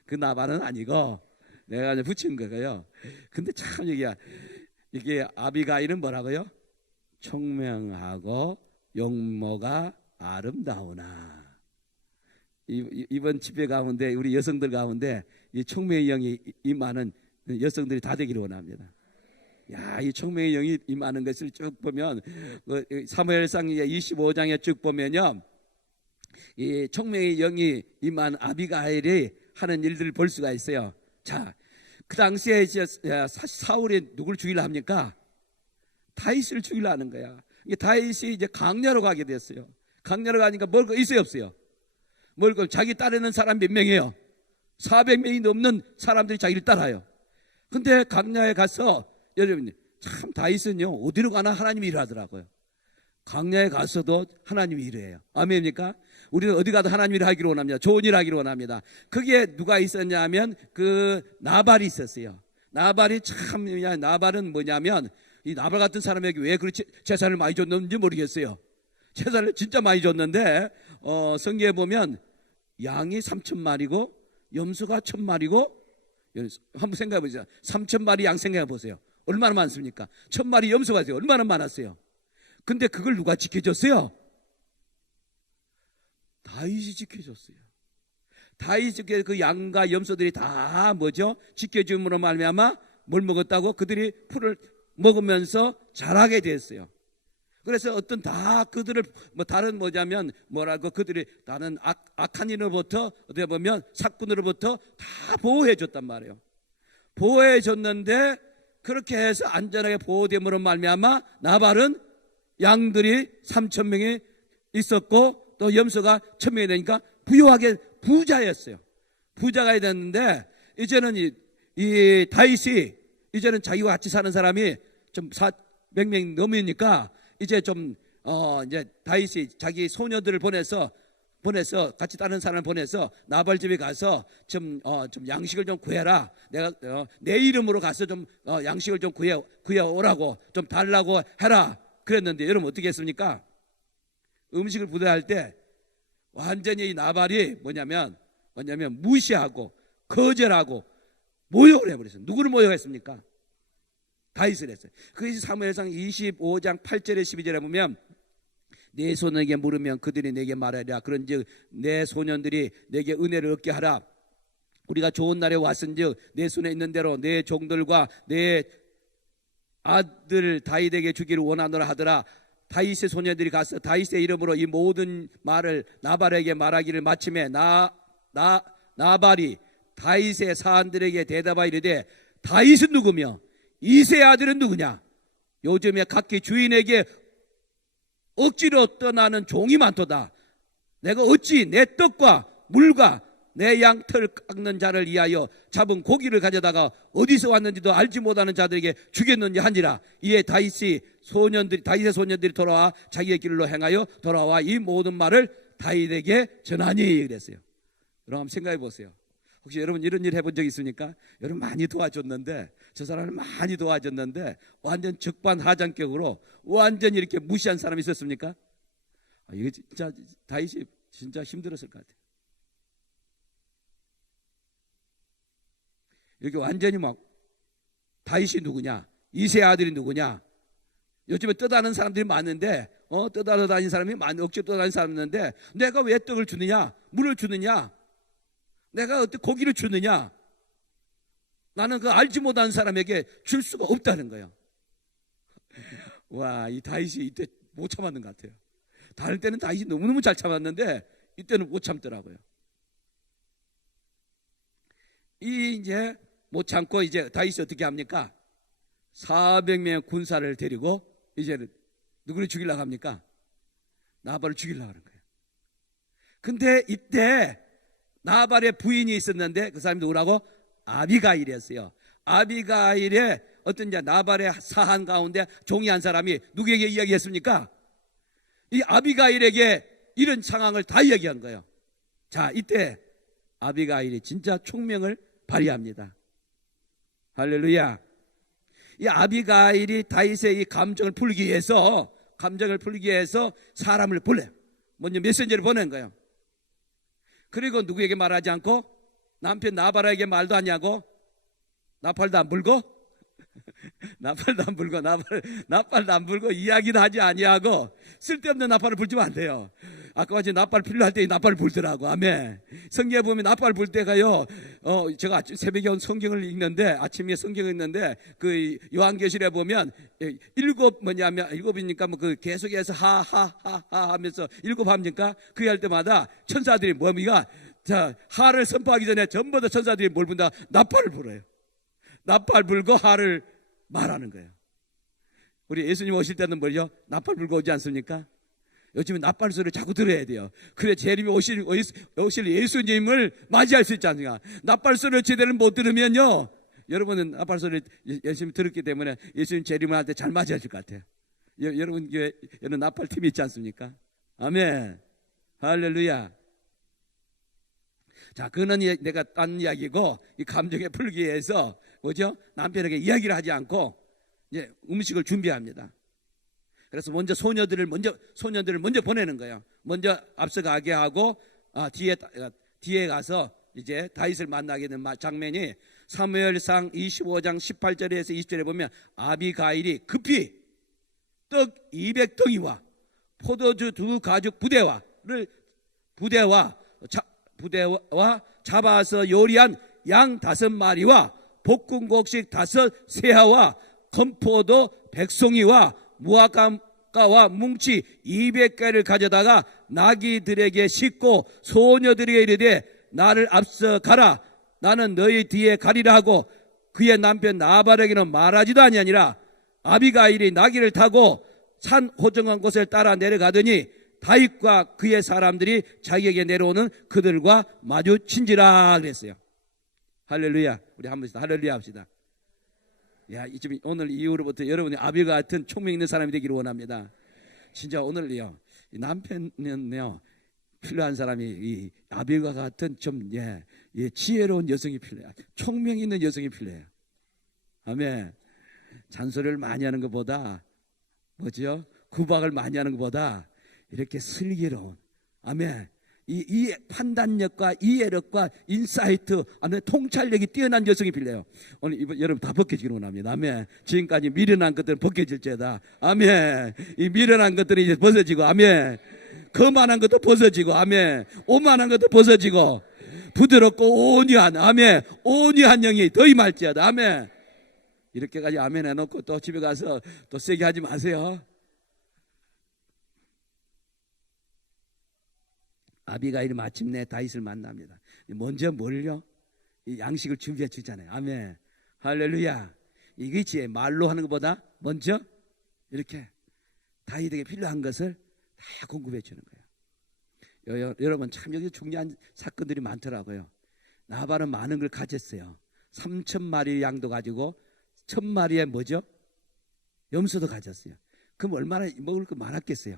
그 나발은 아니고 내가 이제 붙인 거예요. 근데 참 이게 아비가일은 뭐라고요? 총명하고 용모가 아름다우나. 이번 집회 가운데 우리 여성들 가운데 이 총명의 영이 임하는 여성들이 다 되기를 원합니다. 야, 이 총명의 영이 임하는 것을 쭉 보면 사무엘상 25장에 쭉 보면요, 이 총명의 영이 임한 아비가일이 하는 일들을 볼 수가 있어요. 자, 그 당시에 이제 사울이 누굴 죽이려 합니까? 다윗을 죽이려 하는 거야. 다윗이 이제 강야로 가게 됐어요. 강야로 가니까 먹을 거 있어요, 없어요? 먹을 거 자기 따르는 사람 몇 명이에요? 400명이 넘는 사람들이 자기를 따라요. 근데 강야에 가서 여러분 참 다윗은요 어디로 가나 하나님이 일하더라고요. 강야에 가서도 하나님이 일해요. 아멘입니까? 우리는 어디 가도 하나님 일 하기를 원합니다. 좋은 일 하기를 원합니다. 거기에 누가 있었냐면 그 나발이 있었어요. 나발이 참, 나발은 뭐냐면 이 나발 같은 사람에게 왜 그렇게 재산을 많이 줬는지 모르겠어요. 재산을 진짜 많이 줬는데 성경에 보면 양이 3,000마리고 염소가 1,000마리고, 한번 생각해 보세요. 3,000마리 양 생각해 보세요. 얼마나 많습니까? 1,000마리 염소가 있어요. 얼마나 많았어요. 근데 그걸 누가 지켜줬어요? 다윗이 지켜줬어요. 다윗이 그 양과 염소들이 다 뭐죠? 지켜줌으로 말미암아 뭘 먹었다고? 그들이 풀을 먹으면서 자라게 됐어요. 그래서 어떤 다 그들을 다른 뭐냐면 뭐라고 그들이 다른 악한 인으로부터 어떻게 보면 사꾼으로부터 다 보호해 줬단 말이에요. 보호해 줬는데 그렇게 해서 안전하게 보호됨으로 말미암아 나발은 양들이 3,000명이 있었고 또 염소가 1,000명이 되니까 부유하게 부자였어요. 부자가 됐는데 이제는 이 다윗이 이제는 자기와 같이 사는 사람이 좀 400명 넘으니까 이제 좀 이제 다윗이 자기 소녀들을 보내서 같이 다른 사람을 보내서 나발 집에 가서 좀 양식을 좀 구해라. 내가 내 이름으로 가서 좀 양식을 좀 구해 오라고 좀 달라고 해라. 그랬는데 여러분 어떻게 했습니까? 음식을 부대할 때 완전히 이 나발이 뭐냐면 무시하고 거절하고 모욕을 해버렸어요. 누구를 모욕했습니까? 다윗을 했어요. 그것이 사무엘상 25장 8절에 12절에 보면 내 소년에게 물으면 그들이 내게 말하리라. 그런즉 내 소년들이 내게 은혜를 얻게 하라. 우리가 좋은 날에 왔은즉 내 손에 있는 대로 내 종들과 내 아들 다윗에게 주기를 원하노라 하더라. 다윗의 소년들이 가서 다윗의 이름으로 이 모든 말을 나발에게 말하기를 마침에 나발이 다윗의 사안들에게 대답하여 이르되 다윗은 누구며 이새의 아들은 누구냐? 요즘에 각기 주인에게 억지로 떠나는 종이 많도다. 내가 어찌 내 떡과 물과 내 양털 깎는 자를 위하여 잡은 고기를 가져다가 어디서 왔는지도 알지 못하는 자들에게 주겠느냐 하니라. 이에 다윗의 소년들이 돌아와 자기의 길로 행하여 돌아와 이 모든 말을 다윗에게 전하니 그랬어요. 여러분 한번 생각해 보세요. 혹시 여러분 이런 일 해본 적 있습니까? 여러분 많이 도와줬는데 저 사람을 많이 도와줬는데 완전 적반하장격으로 완전 이렇게 무시한 사람이 있었습니까? 이거 진짜 다윗이 진짜 힘들었을 것 같아요. 이렇게 완전히 막 다윗이 누구냐? 이새의 아들이 누구냐? 요즘에 떠다니는 사람들이 많은데 떠다니는 사람이 억지로 떠다니는 사람이 있는데 내가 왜 떡을 주느냐? 물을 주느냐? 내가 어떻게 고기를 주느냐? 나는 그 알지 못하는 사람에게 줄 수가 없다는 거예요. 와, 이 다윗이 이때 못 참았는 것 같아요. 다른 때는 다윗이 너무너무 잘 참았는데 이때는 못 참더라고요. 이제 못 참고 이제 다윗이 어떻게 합니까? 400명의 군사를 데리고 이제 누구를 죽이려고 합니까? 나발을 죽이려고 하는 거예요. 근데 이때 나발의 부인이 있었는데 그 사람이 누구라고? 아비가일이었어요. 아비가일의 어떤 나발의 사한 가운데 종이 한 사람이 누구에게 이야기했습니까? 이 아비가일에게 이런 상황을 다 이야기한 거예요. 자, 이때 아비가일이 진짜 총명을 발휘합니다. 할렐루야. 이 아비가일이 다윗의 이 감정을 풀기 위해서 사람을 보내. 먼저 메신저를 보낸 거예요. 그리고 누구에게 말하지 않고 남편 나발에게 말도 하냐고, 나팔도 안 불고 나팔도 안 불고 이야기도 하지 아니하고, 쓸데없는 나팔을 불지면 안 돼요. 아까 같이 나팔 필요할 때 나팔을 불더라고. 아멘. 성경에 보면 나팔 불 때가요, 제가 새벽에 온 성경을 읽는데, 아침에 성경을 읽는데, 그 요한계시록에 보면 일곱이니까 뭐 그 계속해서 하하하하 하면서 일곱 합니까? 그 할 때마다 천사들이 뭡니까? 자, 하를 선포하기 전에 전부 다 천사들이 뭘 분다? 나팔을 불어요. 나팔 불고 하를 말하는 거예요. 우리 예수님 오실 때는 뭐죠? 나팔 불고 오지 않습니까? 요즘에 나팔 소리를 자꾸 들어야 돼요. 그래 재림이 오실 예수님을 맞이할 수 있지 않습니까? 나팔 소리를 제대로 못 들으면요, 여러분은 나팔 소리를 열심히 들었기 때문에 예수님 재림을 할 때 잘 맞이하실 것 같아요. 여러분 교회에는 나팔 팀이 있지 않습니까? 아멘. 할렐루야. 자, 그는 내가 딴 이야기고, 이 감정에 풀기 위해서 뭐죠? 남편에게 이야기를 하지 않고 이제 음식을 준비합니다. 그래서 먼저 소녀들을 먼저 보내는 거예요. 먼저 앞서가게 하고, 뒤에 가서 이제 다윗을 만나게 된 장면이 사무엘상 25장 18절에서 20절에 보면, 아비가일이 급히 떡 200덩이와 포도주 2가죽 부대와 잡아서 요리한 양 5마리와 볶은 곡식 5세아와 건포도 100송이와 무화과와 뭉치 200개를 가져다가 나귀들에게 싣고 소녀들에게 이르되, 나를 앞서 가라, 나는 너희 뒤에 가리라 하고, 그의 남편 나발에게는 말하지도 아니하니라. 아비가일이 나귀를 타고 산 호정한 곳을 따라 내려가더니 다윗과 그의 사람들이 자기에게 내려오는 그들과 마주친지라 그랬어요. 할렐루야. 우리 한 번씩 할렐루야 합시다. 야, 오늘 이후로부터 여러분이 아비가 같은 총명 있는 사람이 되기를 원합니다. 진짜 오늘요, 남편은요, 필요한 사람이 이 아비가 같은 좀 지혜로운 여성이 필요해요. 총명 있는 여성이 필요해요. 아멘. 잔소리를 많이 하는 것보다 뭐죠? 구박을 많이 하는 것보다 이렇게 슬기로운, 아멘, 이 판단력과 이해력과 인사이트, 아멘, 통찰력이 뛰어난 여성이 필요해요. 오늘 여러분 다 벗겨지기를 원합니다. 아멘. 지금까지 미련한 것들은 벗겨질지어다. 아멘. 이 미련한 것들이 이제 벗어지고, 아멘. 거만한 것도 벗어지고, 아멘. 오만한 것도 벗어지고, 부드럽고 온유한, 아멘, 온유한 영이 더 임할지어다. 아멘. 이렇게까지 아멘 해놓고 또 집에 가서 또 세게 하지 마세요. 아비가일이 마침내 다윗을 만납니다. 먼저 뭘요? 이 양식을 준비해 주잖아요. 아멘. 할렐루야. 이게 말로 하는 것보다 먼저 이렇게 다윗에게 필요한 것을 다 공급해 주는 거예요. 여러분, 참 여기 중요한 사건들이 많더라고요. 나발은 많은 걸 가졌어요. 3,000마리 양도 가지고 1,000마리의 뭐죠? 염소도 가졌어요. 그럼 얼마나 먹을 거 많았겠어요.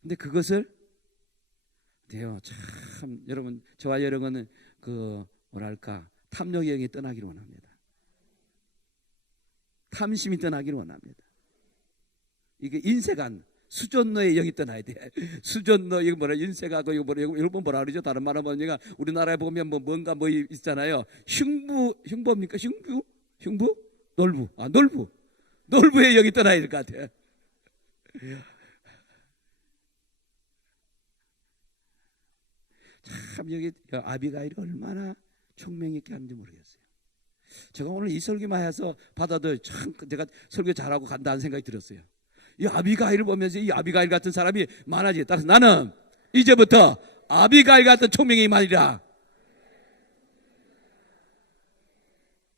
근데 그것을 돼요. 참 여러분, 저와 여러분은 탐욕의 영이 떠나기를 원합니다. 탐심이 떠나기를 원합니다. 이게 인색한 수존노의 영이 떠나야 돼. 수존노, 이거 뭐라, 인색하고 이거 뭐라 그러죠? 다른 말로 보니까 우리나라에 보면 뭔가 있잖아요. 흉보입니까? 흉부? 놀부의 영이 떠나야 될 것 같아요. 참 여기 아비가일이 얼마나 총명 있게 하는지 모르겠어요. 제가 오늘 이 설교만 해서 받아도 참 제가 설교 잘하고 간다는 생각이 들었어요. 이 아비가일을 보면서 이 아비가일 같은 사람이 많아지. 따라서 나는 이제부터 아비가일 같은 총명이 많으리라.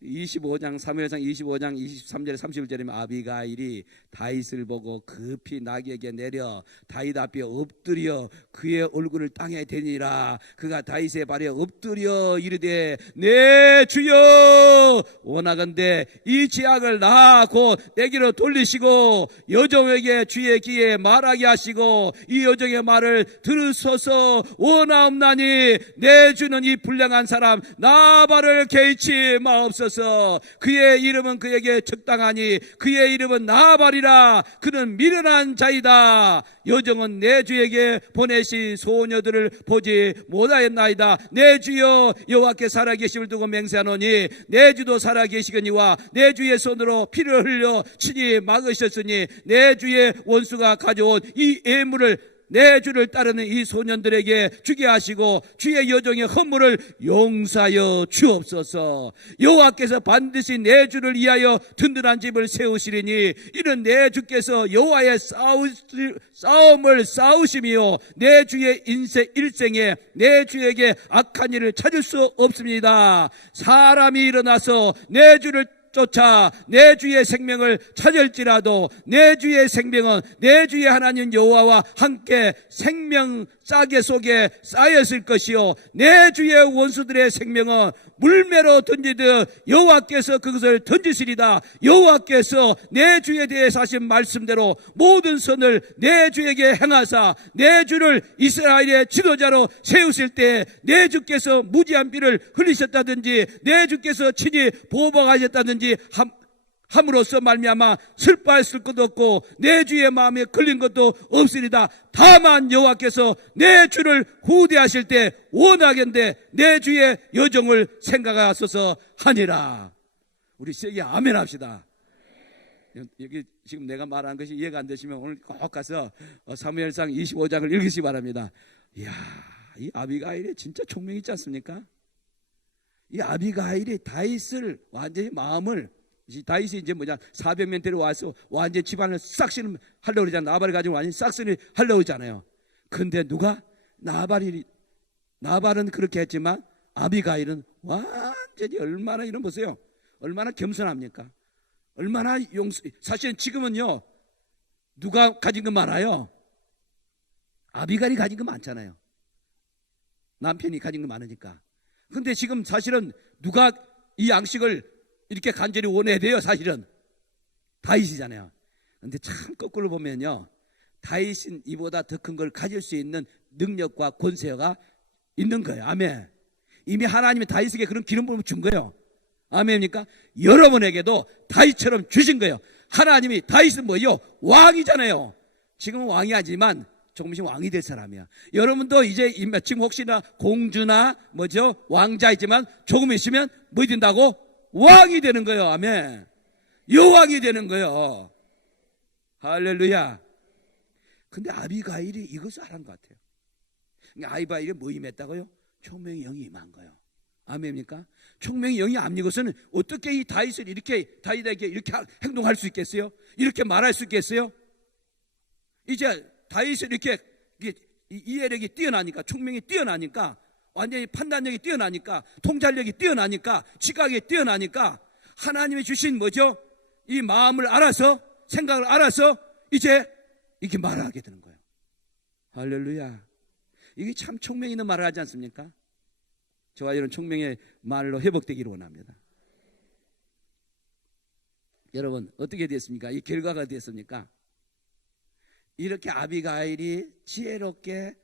25장 사무엘상 25장 23절에 31절이면 아비가일이 다윗을 보고 급히 나귀에게 내려 다윗 앞에 엎드려 그의 얼굴을 땅에 대니라. 그가 다윗의 발에 엎드려 이르되, 내 주여 원하건대 이 죄악을 나 곧 내게로 돌리시고 여종에게 주의 귀에 말하게 하시고 이 여종의 말을 들으소서. 원하옵나니 내 주는 이 불량한 사람 나발을 개의치 마옵소서. 주옵소서. 그의 이름은 그에게 적당하니 그의 이름은 나발이라. 그는 미련한 자이다. 여정은 내 주에게 보내신 소녀들을 보지 못하였나이다. 내 주여 여호와께 살아계심을 두고 맹세하노니 내 주도 살아계시거니와 내 주의 손으로 피를 흘려 친히 막으셨으니 내 주의 원수가 가져온 이 예물을 내 주를 따르는 이 소년들에게 주게 하시고 주의 여종의 허물을 용서하여 주옵소서. 여호와께서 반드시 내 주를 위하여 든든한 집을 세우시리니 이는 내 주께서 여호와의 싸움을 싸우심이요 내 주의 일생에 내 주에게 악한 일을 찾을 수 없습니다. 사람이 일어나서 내 주를 쫓아 내 주의 생명을 찾을지라도 내 주의 생명은 내 주의 하나님 여호와와 함께 생명 싸개 속에 쌓였을 것이요 내 주의 원수들의 생명은 물매로 던지듯 여호와께서 그것을 던지시리다. 여호와께서 내 주에 대해서 하신 말씀대로 모든 선을 내 주에게 행하사 내 주를 이스라엘의 지도자로 세우실 때 내 주께서 무지한 피를 흘리셨다든지 내 주께서 친히 보복하셨다든지 함으로써 말미암아 슬퍼했을 것도 없고 내 주의 마음에 걸린 것도 없으리다. 다만 여호와께서 내 주를 후대하실 때 원하건대 내 주의 여정을 생각하소서 하니라. 우리 세게 아멘 합시다. 여기 지금 내가 말한 것이 이해가 안 되시면 오늘 꼭 가서 사무엘상 25장을 읽으시기 바랍니다. 이야, 이 아비가일이 진짜 총명 있지 않습니까? 이 아비가일이 다윗을 완전히 마음을, 다윗이 이제 400명 데려와서 완전히 집안을 싹쓸이 하려고 그러잖아요. 나발을 가지고 완전히 싹쓸이 하려고 그러잖아요. 근데 누가? 나발은 그렇게 했지만 아비가일은 완전히 얼마나, 이런 보세요, 얼마나 겸손합니까? 얼마나 사실은 지금은요 누가 가진 거 많아요? 아비가일이 가진 거 많잖아요. 남편이 가진 거 많으니까. 근데 지금 사실은 누가 이 양식을 이렇게 간절히 원해야 돼요? 사실은 다윗이잖아요. 근데 참 거꾸로 보면요, 다윗은 이보다 더 큰 걸 가질 수 있는 능력과 권세가 있는 거예요. 아멘. 이미 하나님이 다윗에게 그런 기름 부음을 준 거예요. 아멘입니까? 여러분에게도 다윗처럼 주신 거예요. 하나님이, 다윗은 뭐예요? 왕이잖아요. 지금은 왕이 아니지만 조금씩 왕이 될 사람이야. 여러분도 이제 지금 혹시나 공주나 왕자이지만 조금 있으면 뭐 된다고? 왕이 되는 거예요. 아멘. 여왕이 되는 거예요. 할렐루야. 근데 아비가일이 이것을 알은 것 같아요. 아비가일이 뭐 임했다고요? 총명의 영이 임한 거예요. 아멘입니까? 총명의 영이 안 임것은 어떻게 이 다윗을 다윗에게 이렇게 행동할 수 있겠어요? 이렇게 말할 수 있겠어요? 이제 다윗을 이렇게 이해력이 뛰어나니까, 총명이 뛰어나니까, 완전히 판단력이 뛰어나니까, 통찰력이 뛰어나니까, 지각이 뛰어나니까 하나님이 주신 이 마음을 알아서, 생각을 알아서 이제 이렇게 말하게 되는 거예요. 할렐루야. 이게 참 총명 있는 말을 하지 않습니까? 저와 이런 총명의 말로 회복되기를 원합니다. 여러분 어떻게 됐습니까? 이 결과가 됐습니까? 이렇게 아비가일이 지혜롭게,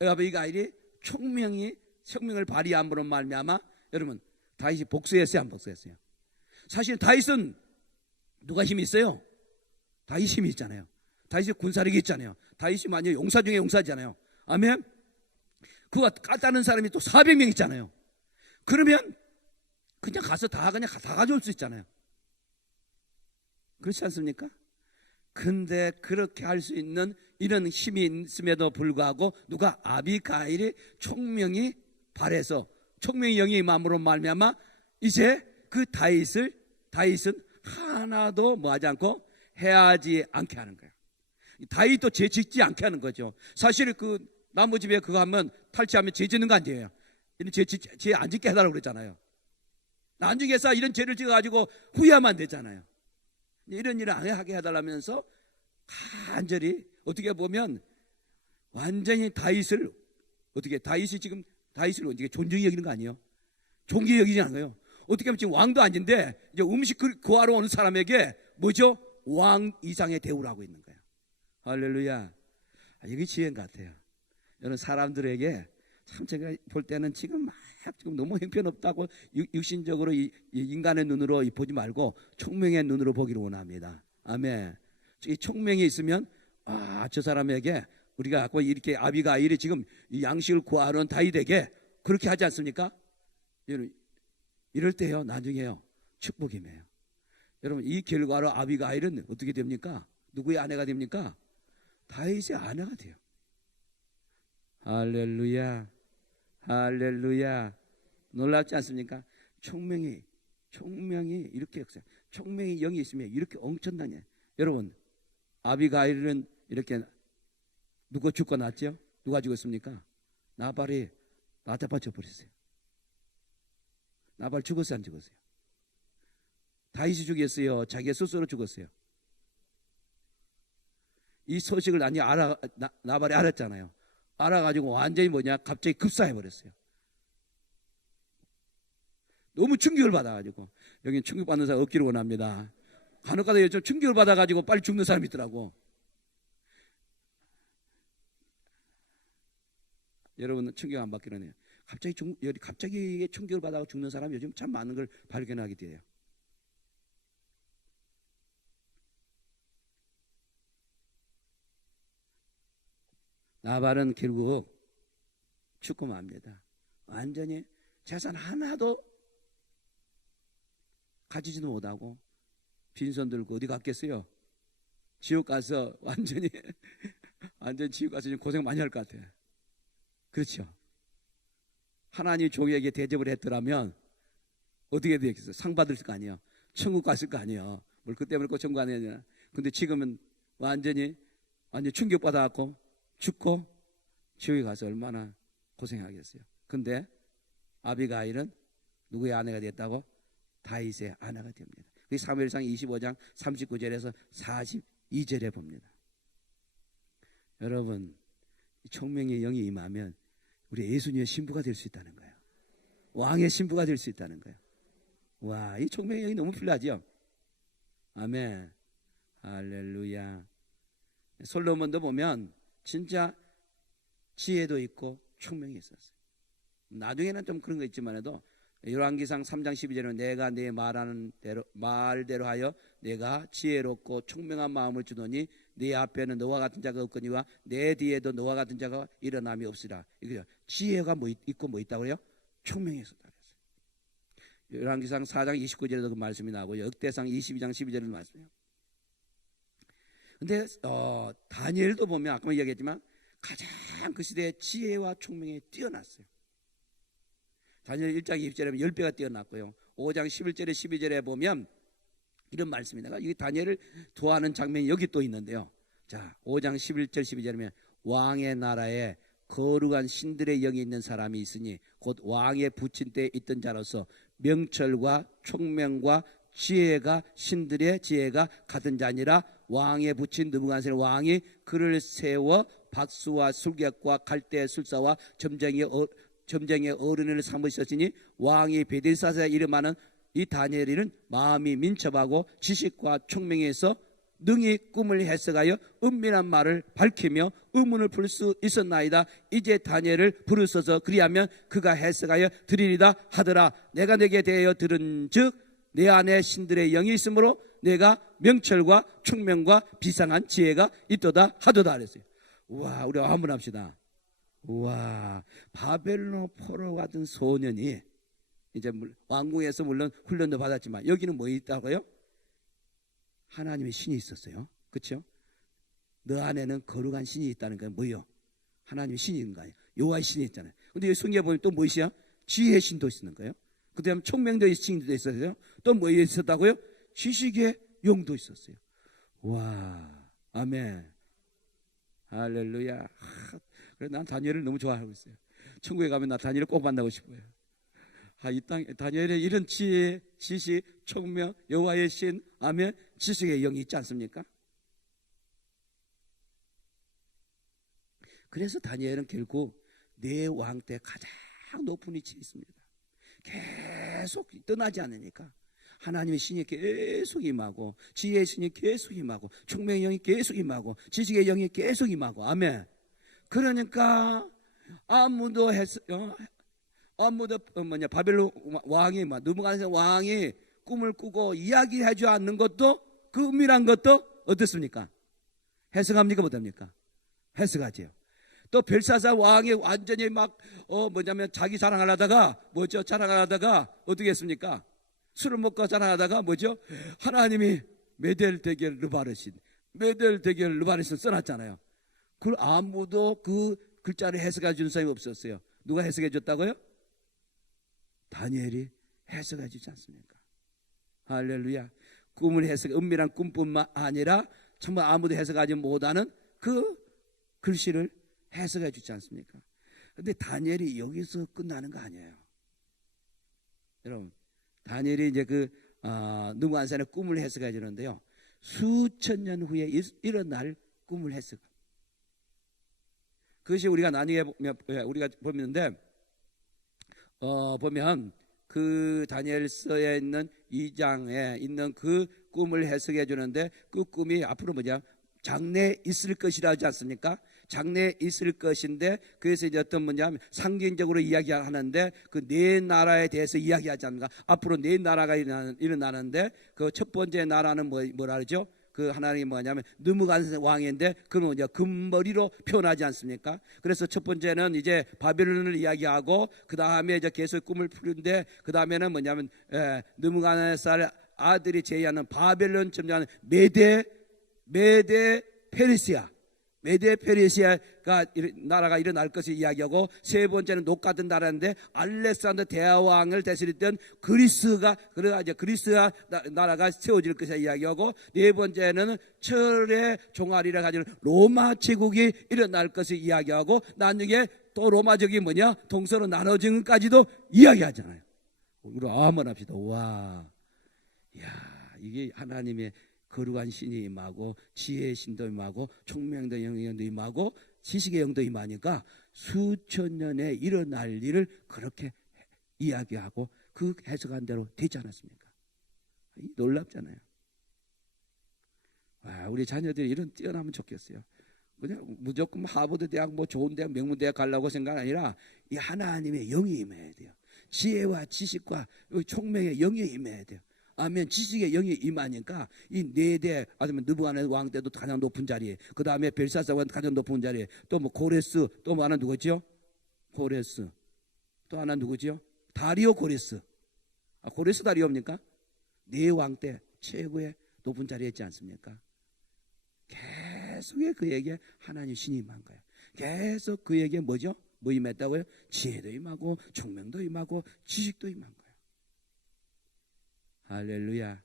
아비가일이 총명을 발휘함으로 말미암아 여러분 다윗이 복수했어요, 안 복수했어요? 사실 다윗은 누가 힘이 있어요? 다윗 힘이 있잖아요. 다윗이 군사력이 있잖아요. 다윗이 만약 용사 중에 용사잖아요. 아멘. 그가 까다는 사람이 또 400명 있잖아요. 그러면 그냥 가서 다 가져올 수 있잖아요. 그렇지 않습니까? 근데 그렇게 할 수 있는 이런 힘이 있음에도 불구하고 누가? 아비가일이 총명이 발해서, 총명의 영이 마음으로 말미암아 이제 그 다윗은 하나도 하지 않고 해하지 않게 하는 거예요. 다윗도 죄 짓지 않게 하는 거죠. 사실 그 나무집에 그거 하면 탈취하면 죄 짓는 거 아니에요. 이런 죄 안 짓게 해달라고 그랬잖아요. 나중에 이런 죄를 지어가지고 후회하면 안 되잖아요. 이런 일을 안 하게 해달라면서 간절히, 어떻게 보면 완전히 다윗이 지금 다윗을 어떻게 존중히 여기는 거 아니에요? 존귀히 여기지 않아요. 어떻게 보면 지금 왕도 아닌데 이제 음식 구하러 오는 사람에게 왕 이상의 대우를 하고 있는 거예요. 할렐루야. 이게 지혜인 것 같아요. 여러분 사람들에게 참 제가 볼 때는 지금 지금 너무 형편없다고 육신적으로 이 인간의 눈으로 보지 말고 총명의 눈으로 보기를 원합니다. 아멘. 이 총명이 있으면 저 사람에게 우리가 이렇게 아비가일이 지금 이 양식을 구하는 다윗에게 그렇게 하지 않습니까? 이럴 때요, 나중에요, 축복이에요. 여러분, 이 결과로 아비가일은 어떻게 됩니까? 누구의 아내가 됩니까? 다윗의 아내가 돼요. 할렐루야, 할렐루야. 놀랍지 않습니까? 총명이 이렇게 역사, 총명이 영이 있으면 이렇게 엄청나게. 여러분, 아비가일은 이렇게 누가 죽고 났죠? 누가 죽었습니까? 나발이 나타받쳐 버렸어요. 나발 죽었어요, 안 죽었어요? 다윗이 죽였어요? 자기가 스스로 죽었어요? 이 소식을 나발이 알았잖아요. 알아가지고 완전히 갑자기 급사해버렸어요. 너무 충격을 받아가지고. 여기 충격받는 사람 없기를 원합니다. 간혹가다 요즘 충격을 받아가지고 빨리 죽는 사람이 있더라고. 여러분은 충격 안 받기는 해요. 갑자기 충격을 받아서 죽는 사람이 요즘 참 많은 걸 발견하게 돼요. 나발은 결국 죽고 맙니다. 완전히 재산 하나도 가지지도 못하고 빈손 들고 어디 갔겠어요? 지옥 가서 완전 지옥 가서 고생 많이 할 것 같아요. 그렇죠? 하나님 종에게 대접을 했더라면 어떻게 되겠어요? 상 받을 거 아니에요? 천국 갔을 거 아니에요? 뭘 그때 그렇고 천국 안 해야. 근데 지금은 완전히 충격받아갖고 죽고 지옥에 가서 얼마나 고생하겠어요. 근데 아비가일은 누구의 아내가 됐다고? 다윗의 아내가 됩니다. 사무엘상 25장 39절에서 42절에 봅니다. 여러분, 총명의 영이 임하면 우리 예수님의 신부가 될 수 있다는 거예요. 왕의 신부가 될 수 있다는 거예요. 와, 이 총명의 영이 너무 필요하죠. 아멘. 할렐루야. 솔로몬도 보면 진짜 지혜도 있고 총명이 있었어요. 나중에는 좀 그런 거 있지만 해도 열왕기상 3장 12절은 내가 내 말대로 하여 내가 지혜롭고 총명한 마음을 주노니 네 앞에는 너와 같은 자가 없거니와 내 뒤에도 너와 같은 자가 일어남이 없으라. 이거죠. 지혜가 있고 있다고요? 총명이 있었다 그랬어요. 열왕기상 4장 29절에도 그 말씀이 나오고 역대상 22장 12절에도 말씀이에요. 근데 다니엘도 보면 아까 이야기했지만 가장 그 시대의 지혜와 총명이 뛰어났어요. 다니엘 1장 20절에 보면 10배가 뛰어났고요. 5장 11절에 12절에 보면 이런 말씀이 내가 이 다니엘을 도하는 장면이 여기 또 있는데요. 자, 5장 11절 12절에 보면 왕의 나라에 거룩한 신들의 영이 있는 사람이 있으니 곧 왕의 부친 때에 있던 자로서 명철과 총명과 지혜가 신들의 지혜가 같은 자니라. 왕의 부친 느부갓네살 왕이 그를 세워 박수와 술객과 갈대 술사와 점쟁이의 어른을 삼으셨으니 왕이 베델사사에 이름하는 이 다니엘은 마음이 민첩하고 지식과 총명에서 능히 꿈을 해석하여 은밀한 말을 밝히며 의문을 풀 수 있었나이다. 이제 다니엘을 부르소서. 그리하면 그가 해석하여 드리리다 하더라. 내가 내게 대하여 들은즉 내 안에 신들의 영이 있으므로 내가 명철과 총명과 비상한 지혜가 있도다 하도다 그랬어요. 우와, 우리 한번 합시다. 우와, 바벨론 포로 같은 소년이 이제 왕궁에서 물론 훈련도 받았지만 여기는 뭐 있다고요? 하나님의 신이 있었어요. 그렇죠? 너 안에는 거룩한 신이 있다는 건 뭐예요? 하나님의 신이 있는 거예요. 여호와의 신이 있잖아요. 근데 여기 성경에 보면 또 무엇이야? 지혜의 신도 있는 거예요. 그 다음에 총명도의 신도 있었어요. 또 뭐 있었다고요? 지식의 영도 있었어요. 와, 아멘. 할렐루야. 그래, 난 다니엘을 너무 좋아하고 있어요. 천국에 가면 나 다니엘을 꼭 만나고 싶어요. 이 땅 다니엘의 이런 지혜, 지식, 총명, 여호와의 신, 아멘, 지식의 영이 있지 않습니까? 그래서 다니엘은 결국 내 왕 때 가장 높은 위치에 있습니다. 계속 떠나지 않으니까 하나님의 신이 계속 임하고 지혜의 신이 계속 임하고 총명의 영이 계속 임하고 지식의 영이 계속 임하고 아멘. 그러니까 아무도 바벨론 왕이 느부갓네살 왕이 꿈을 꾸고 이야기하지 않는 것도 그 은밀한 것도 어떻습니까? 해석합니까 못합니까? 해석하지요. 또 벨사살 왕이 완전히 자기 자랑을 하다가 자랑을 하다가 어떻게 했습니까? 술을 먹고 자랑하다가 하나님이 메델데겔 르바르신 써놨잖아요. 그걸 아무도 그 글자를 해석해 준 사람이 없었어요. 누가 해석해 줬다고요? 다니엘이 해석해 주지 않습니까? 할렐루야. 꿈을 은밀한 꿈뿐만 아니라 정말 아무도 해석하지 못하는 그 글씨를 해석해 주지 않습니까? 그런데 다니엘이 여기서 끝나는 거 아니에요. 여러분, 다니엘이 이제 느부갓네살의 꿈을 해석해 주는데요, 수천 년 후에 일어날 꿈을 해석. 그것이 우리가 나중에 우리가 보는데 보면 그 다니엘서에 있는 2장에 있는 그 꿈을 해석해 주는데, 그 꿈이 앞으로 장래에 있을 것이라 하지 않습니까? 장래에 있을 것인데, 그래서 이제 어떤 상징적으로 이야기하는데, 그 네 나라에 대해서 이야기하지 않는가? 앞으로 네 나라가 일어나는데, 그 첫 번째 나라는 뭐라 그러죠? 그 하나님이 뭐냐면 느부갓네살 왕인데, 그는 금머리로 표현하지 않습니까? 그래서 첫 번째는 이제 바벨론을 이야기하고, 그 다음에 이제 계속 꿈을 푸는데, 그 다음에는 느부갓네살 아들이 제의하는 바벨론 점령하는 메데 페르시아가 나라가 일어날 것을 이야기하고, 세 번째는 녹 같은 나라인데 알렉산더 대왕을 다스리던 그리스가 나라가 세워질 것을 이야기하고, 네 번째는 철의 종아리를 가지는 로마 제국이 일어날 것을 이야기하고, 나중에 또 로마 제국이 동서로 나눠진 것까지도 이야기하잖아요. 우리 아멘 합시다. 와, 야, 이게 하나님의 거룩한 신이 임하고, 지혜의 신도 임하고, 총명의 영도 임하고, 지식의 영도 임하니까 수천 년에 일어날 일을 그렇게 이야기하고 그 해석한 대로 되지 않았습니까? 놀랍잖아요. 와, 우리 자녀들이 이런 뛰어나면 좋겠어요. 그냥 무조건 하버드 대학 좋은 대학 명문 대학 가려고 생각 아니라 이 하나님의 영이 임해야 돼요. 지혜와 지식과 총명의 영이 임해야 돼요. 아멘. 지식의 영이 임하니까 이 네 대, 아니면 느부갓네살 왕 때도 가장 높은 자리에, 그 다음에 벨사살 왕 가장 높은 자리에, 또 고레스, 또 하나 누구죠? 고레스. 또 하나 누구죠? 다리오 고레스. 고레스 다리오입니까? 네 왕 때 최고의 높은 자리에 있지 않습니까? 계속 그에게 하나님 신이 임한 거예요. 계속 그에게 뭐 임했다고요? 지혜도 임하고, 총명도 임하고, 지식도 임한 거예요. 할렐루야.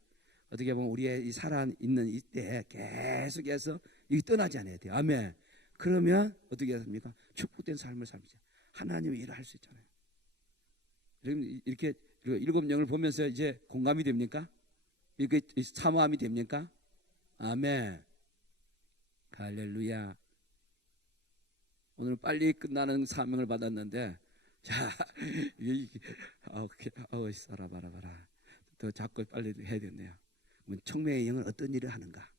어떻게 보면 우리의 이 살아있는 이때 계속해서 이 떠나지 않아야 돼요. 아멘. 그러면 어떻게 합니까? 축복된 삶을 살죠. 하나님의 일을 할 수 있잖아요. 이렇게 일곱 영을 보면서 이제 공감이 됩니까? 이렇게 사모함이 됩니까? 아멘. 할렐루야. 오늘 빨리 끝나는 사명을 받았는데, 자, 살아봐라. 더 자꾸 빨리 해야 되네요. 총매의 영은 어떤 일을 하는가?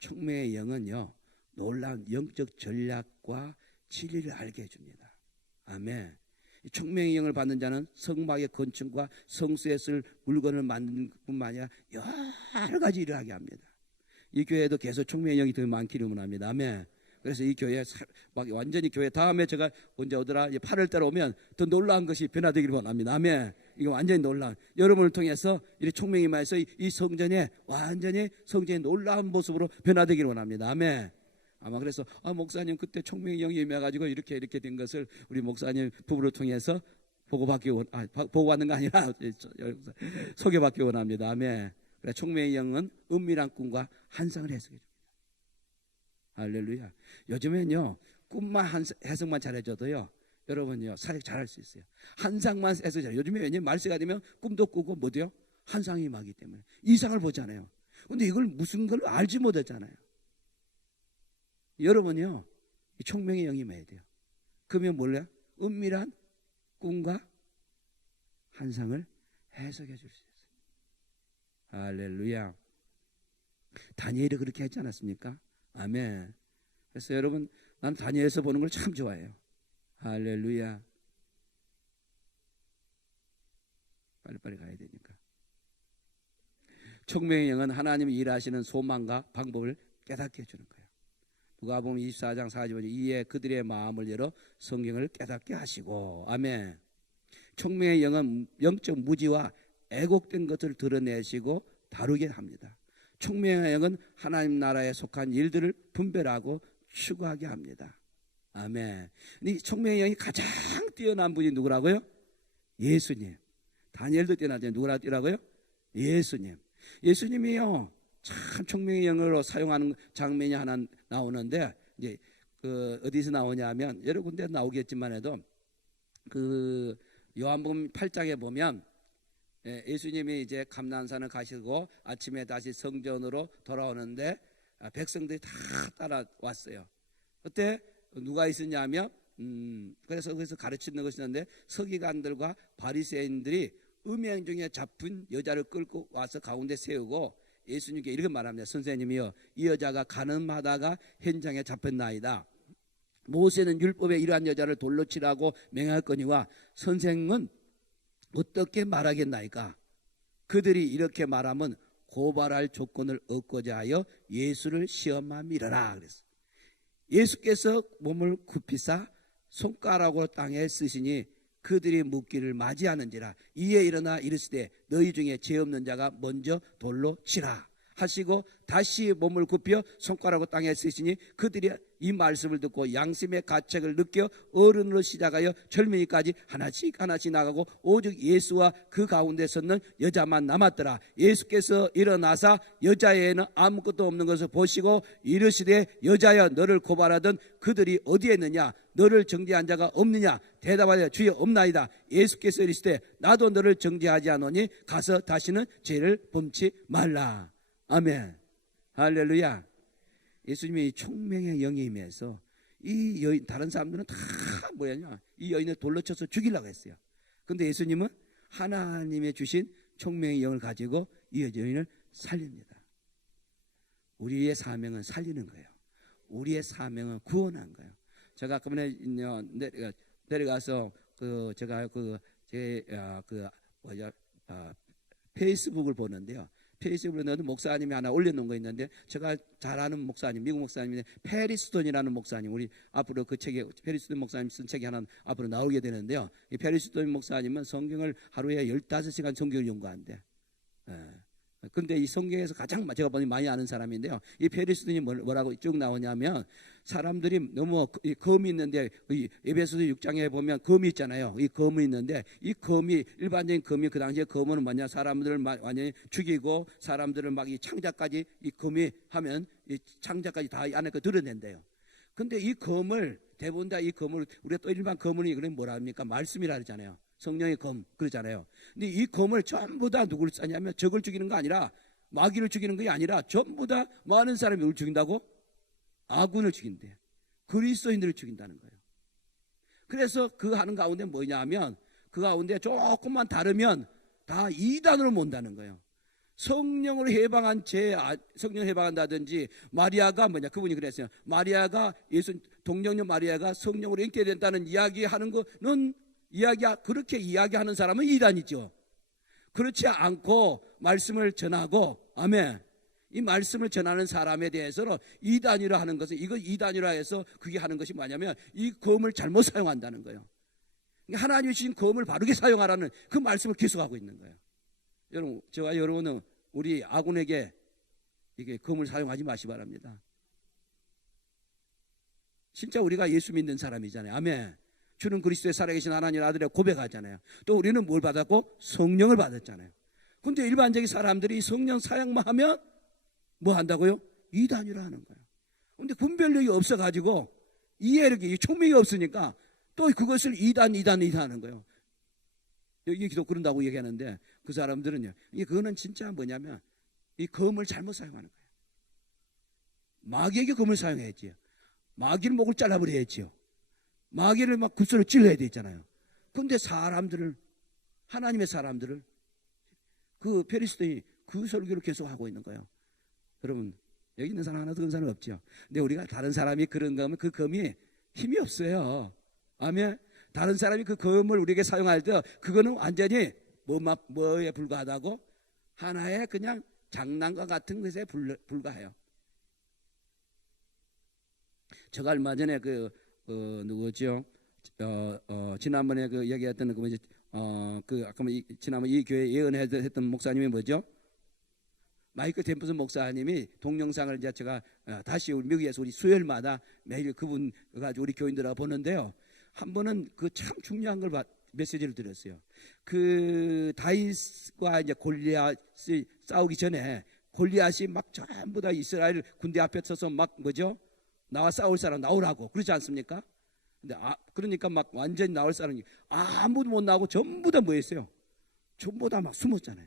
총매의 영은요, 놀라운 영적 전략과 진리를 알게 해줍니다. 아멘. 총매의 영을 받는 자는 성막의 건축과 성수에 쓸 물건을 만드는 뿐만 아니라 여러 가지 일을 하게 합니다. 이 교회에도 계속 총매의 영이 더 많기를 원합니다. 아멘. 그래서 이 교회 완전히 교회 다음에 제가 언제 오더라 8월달 오면 더 놀라운 것이 변화되기를 원합니다. 아멘. 이거 완전히 놀라운, 여러분을 통해서 이 총명이 임해서 이 성전에 완전히 성전의 놀라운 모습으로 변화되기를 원합니다. 아멘. 아마 그래서 목사님 그때 총명의 영이 임해가지고 이렇게 된 것을 우리 목사님 부부를 통해서 보고받는 거 아니라 소개받기 원합니다. 아멘. 그래, 총명의 영은 은밀한 꿈과 환상을 해석해 줍니다. 할렐루야. 요즘엔요, 꿈만 해석만 잘해줘도요, 여러분요, 사역 잘할 수 있어요. 환상만 해서 잘해요. 요즘에 왜냐면 말세가 되면 꿈도 꾸고 뭐돼요? 환상이 임하기 때문에 이상을 보잖아요. 근데 이걸 무슨 걸 알지 못하잖아요. 여러분요, 이 총명의 영이 임해야 돼요. 그러면 몰라요? 은밀한 꿈과 환상을 해석해 줄 수 있어요. 할렐루야. 다니엘이 그렇게 했지 않았습니까? 아멘. 그래서 여러분, 난 다니엘에서 보는 걸 참 좋아해요. 할렐루야. 빨리빨리 가야 되니까. 총명의 영은 하나님이 일하시는 소망과 방법을 깨닫게 해주는 거예요. 누가복음 24장 45절 이에 그들의 마음을 열어 성경을 깨닫게 하시고. 아멘. 총명의 영은 영적 무지와 애곡된 것을 드러내시고 다루게 합니다. 총명의 영은 하나님 나라에 속한 일들을 분별하고 추구하게 합니다. 아멘. 이 총명의 영이 가장 뛰어난 분이 누구라고요? 예수님. 다니엘도 뛰어나죠. 누구라 뛰라고요? 예수님. 예수님이요 참 총명의 영으로 사용하는 장면이 하나 나오는데, 이제 그 어디서 나오냐면 여러 군데 나오겠지만 해도 그 요한복음 8장에 보면 예수님이 이제 감난산을 가시고 아침에 다시 성전으로 돌아오는데 백성들이 다 따라왔어요. 그때 누가 있었냐면 그래서 거기서 가르치는 것이 있는데 서기관들과 바리새인들이 음행 중에 잡힌 여자를 끌고 와서 가운데 세우고 예수님께 이렇게 말합니다. 선생님이여, 이 여자가 가늠하다가 현장에 잡혔나이다. 모세는 율법에 이러한 여자를 돌로 치라고 맹하였거니와 선생은 어떻게 말하겠나이까? 그들이 이렇게 말하면 고발할 조건을 얻고자 하여 예수를 시험함이라라. 그랬어. 예수께서 몸을 굽히사 손가락으로 땅에 쓰시니 그들이 묻기를 맞이하는지라. 이에 일어나 이르시되 너희 중에 죄 없는 자가 먼저 돌로 치라 하시고 다시 몸을 굽혀 손가락으로 땅에 쓰시니 그들이 이 말씀을 듣고 양심의 가책을 느껴 어른으로 시작하여 젊은이까지 하나씩 나가고 오직 예수와 그 가운데 섰는 여자만 남았더라. 예수께서 일어나사 여자에는 아무것도 없는 것을 보시고 이르시되 여자여, 너를 고발하던 그들이 어디에 있느냐? 너를 정죄한 자가 없느냐? 대답하여 주여 없나이다. 예수께서 이르시되 나도 너를 정죄하지 않으니 가서 다시는 죄를 범치 말라. 아멘. 할렐루야. 예수님이 총명의 영에 임해서 이 여인, 다른 사람들은 다 뭐였냐, 이 여인을 돌로 쳐서 죽이려고 했어요. 그런데 예수님은 하나님의 주신 총명의 영을 가지고 이 여인을 살립니다. 우리의 사명은 살리는 거예요. 우리의 사명은 구원한 거예요. 제가 아까번에 내려가서 제가 페이스북을 보는데요. 페이스북에 넣은 목사님이 하나 올려놓은 거 있는데, 제가 잘 아는 목사님, 미국 목사님인데 페리스톤이라는 목사님, 우리 앞으로 그 책에 페리스톤 목사님 쓴 책이 하나 앞으로 나오게 되는데요. 이 페리스톤 목사님은 성경을 하루에 15시간 성경을 연구한대. 근데 이 성경에서 가장 제가 보니 많이 아는 사람인데요. 이 페리스톤이 뭐라고 쭉 나오냐면, 사람들이 너무 이 검이 있는데, 에베소서 6장에 보면 검이 있잖아요. 이 검이 있는데, 이 검이, 일반적인 검이, 그 당시에 검은 뭐냐, 사람들을 완전히 죽이고 사람들을 막 이 창자까지, 이 검이 하면 이 창자까지 다 이 안에 거 드러낸대요. 근데 이 검을 대부분 다 이 검을, 우리가 또 일반 검은 그럼 뭐라 합니까? 말씀이라 그러잖아요. 성령의 검 그러잖아요. 근데 이 검을 전부 다 누구를 쓰냐면 적을 죽이는 거 아니라, 마귀를 죽이는 게 아니라 전부 다 많은 사람이 누굴 죽인다고? 아군을 죽인대. 그리스도인들을 죽인다는 거예요. 그래서 그 하는 가운데 뭐냐 하면, 그 가운데 조금만 다르면 다 이단으로 mon다는 거예요. 성령으로 해방한 성령 해방한다든지, 마리아가 뭐냐, 그분이 그랬어요. 마리아가 동정녀 마리아가 성령으로 인게 된다는 이야기하는 거는 그렇게 이야기하는 사람은 이단이죠. 그렇지 않고 말씀을 전하고, 아멘, 이 말씀을 전하는 사람에 대해서는 이단이라 하는 것은, 이거 이단이라 해서 그게 하는 것이 뭐냐면 이 검을 잘못 사용한다는 거예요. 하나님이 주신 검을 바르게 사용하라는 그 말씀을 계속하고 있는 거예요. 여러분, 저와 여러분은 우리 아군에게 이게 검을 사용하지 마시기 바랍니다. 진짜 우리가 예수 믿는 사람이잖아요. 아멘. 주는 그리스도의 살아계신 하나님 아들이라고 고백하잖아요. 또 우리는 뭘 받았고? 성령을 받았잖아요. 근데 일반적인 사람들이 성령 사용만 하면 뭐 한다고요? 이단이라 하는 거예요. 근데 분별력이 없어가지고, 이해력이, 총명이 없으니까 또 그것을 이단 하는 거예요. 여기 기도 그런다고 얘기하는데, 그 사람들은요, 그거는 진짜 뭐냐면 이 검을 잘못 사용하는 거예요. 마귀에게 검을 사용했지요. 마귀를 목을 잘라버려야지요. 마귀를 막 굿으로 찔러야 되잖아요. 그런데 하나님의 사람들을 그 페리스도인이 그 설교를 계속 하고 있는 거예요. 여러분, 여기 있는 사람 하나 그런 사람 없죠. 근데 우리가 다른 사람이 그런 거 하면 그 검이 힘이 없어요. 아멘. 다른 사람이 그 검을 우리에게 사용할 때 그거는 완전히 뭐에 불과하다고? 하나의 그냥 장난과 같은 것에 불과해요. 제가 얼마 전에 누구죠? 지난번에 얘기했던 아까 지난번 이 교회 예언했던 목사님이 뭐죠? 마이크 템프슨 목사님이 동영상을 이제 제가 다시 우리 미국에서 우리 수요일마다 매일 그분 가지고 우리 교인들하고 보는데요. 한 번은 참 중요한 걸 메시지를 드렸어요. 다윗과 이제 골리앗이 싸우기 전에 골리앗이 막 전부 다 이스라엘 군대 앞에 서서 막 나와 싸울 사람 나오라고 그러지 않습니까? 근데 그러니까 막 완전히 나올 사람이 아무도 못 나오고 전부 다 뭐했어요? 전부 다 막 숨었잖아요.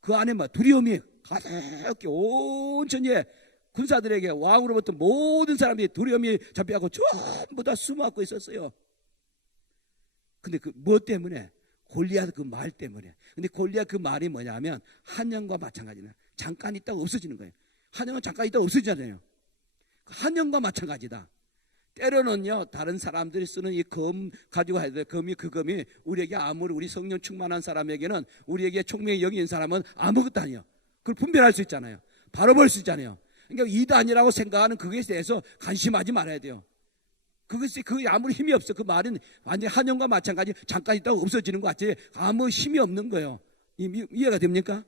그 안에 막 두려움이 가득히 온전히 군사들에게 왕으로부터 모든 사람들이 두려움이 잡혀가고 전부 다 숨어갖고 있었어요. 근데 뭐 때문에? 골리앗 말 때문에. 근데 골리앗 말이 뭐냐면 한영과 마찬가지나 잠깐 있다가 없어지는 거예요. 한영은 잠깐 있다가 없어지잖아요. 한영과 마찬가지다. 때로는요, 다른 사람들이 쓰는 이 검 가지고 해야 돼. 검이 우리에게 아무리 우리 성령 충만한 사람에게는 우리에게 총명이 여기는 사람은 아무것도 아니에요. 그걸 분별할 수 있잖아요. 바로 볼 수 있잖아요. 그러니까 이단이라고 생각하는 그것에 대해서 관심하지 말아야 돼요. 그것이 아무리 힘이 없어. 그 말은 완전히 한영과 마찬가지 잠깐 있다가 없어지는 것 같지 아무 힘이 없는 거예요. 이해가 됩니까?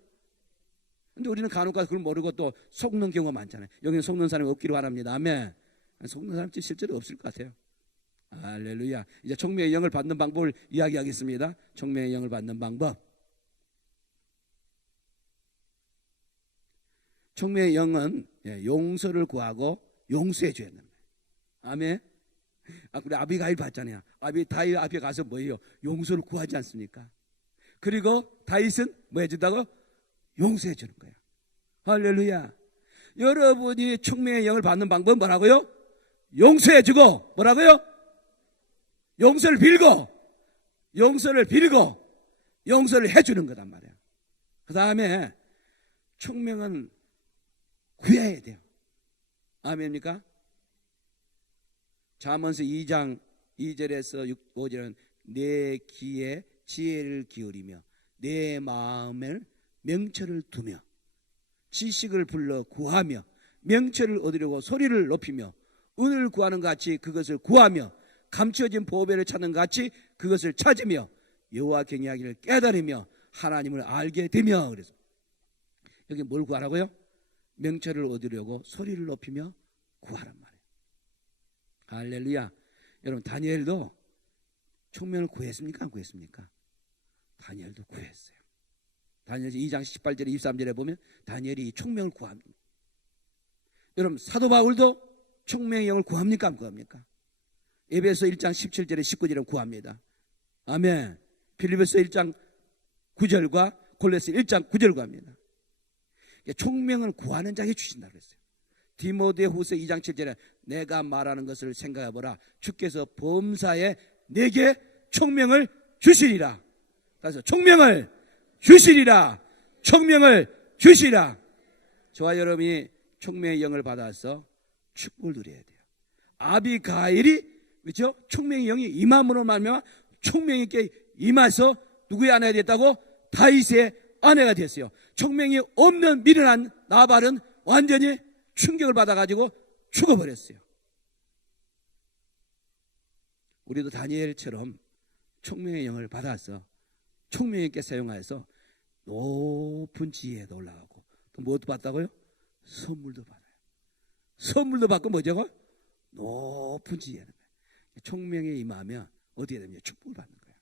근데 우리는 간혹가다 그걸 모르고 또 속는 경우가 많잖아요. 여기는 속는 사람이 없기를 바랍니다. 아멘. 속는 사람이 실제로 없을 것 같아요. 할렐루야. 이제 총명의 영을 받는 방법을 이야기하겠습니다. 총명의 영을 받는 방법. 총명의 영은 용서를 구하고 용서해 줘야 된다. 아멘. 우리 아비가일 봤잖아요. 다윗 앞에 가서 뭐예요? 용서를 구하지 않습니까? 그리고 다윗은 뭐 해준다고? 용서해 주는 거예요. 할렐루야. 여러분이 총명의 영을 받는 방법은 뭐라고요? 용서해 주고 뭐라고요? 용서를 빌고 용서를 해 주는 거단 말이에요. 그 다음에 총명은 구해야 돼요. 아멘입니까? 잠언서 2장 2절에서 5절은 내 귀에 지혜를 기울이며 내 마음에 명철을 두며 지식을 불러 구하며 명철을 얻으려고 소리를 높이며 은을 구하는 것 같이 그것을 구하며 감추어진 보배를 찾는 것 같이 그것을 찾으며 여호와 경외하기를 깨달으며 하나님을 알게 되며. 그래서 여기 뭘 구하라고요? 명철을 얻으려고 소리를 높이며 구하란 말이에요. 할렐루야. 여러분 다니엘도 총명을 구했습니까? 안 구했습니까? 다니엘도 구했어요. 다니엘 2장 18절에 23절에 보면 다니엘이 총명을 구합니다. 여러분 사도 바울도 총명의 영을 구합니까? 안 구합니까? 에베소 1장 17절에 19절에 구합니다. 아멘. 빌립보서 1장 9절과 골로새 1장 9절 구합니다. 총명을 구하는 자에게 주신다고 했어요. 디모데후서 2장 7절에 내가 말하는 것을 생각해보라. 주께서 범사에 내게 총명을 주시리라. 그래서 총명을 주시리라. 저와 여러분이 총명의 영을 받아서 축복을 누려야 돼요. 아비가일이 그렇죠? 총명의 영이 임함으로 말미암아 총명이 있게 임해서 누구의 아내가 됐다고? 다윗의 아내가 됐어요. 총명이 없는 미련한 나발은 완전히 충격을 받아가지고 죽어버렸어요. 우리도 다니엘처럼 총명의 영을 받아서 총명 있게 사용하여서 높은 지혜에도 올라가고 또 무엇도 받다고요? 선물도 받아요. 선물도 받고 뭐죠? 높은 지혜는 거예요. 총명에 임하면 어디에 됩니까? 축복을 받는 거예요.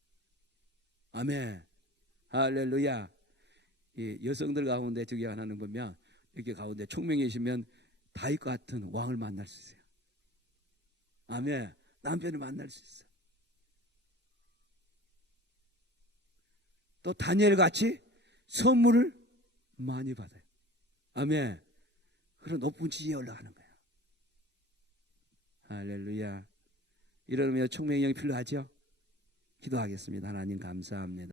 아멘. 할렐루야. 이 여성들 가운데 저기 하나는 보면 이렇게 가운데 총명이시면 다윗과 같은 왕을 만날 수 있어요. 아멘. 남편을 만날 수 있어. 또 다니엘 같이 선물을 많이 받아요. 아멘. 그런 높은 지위에 올라가는 거예요. 할렐루야. 이러면 총명의 영이 필요하죠? 기도하겠습니다. 하나님 감사합니다.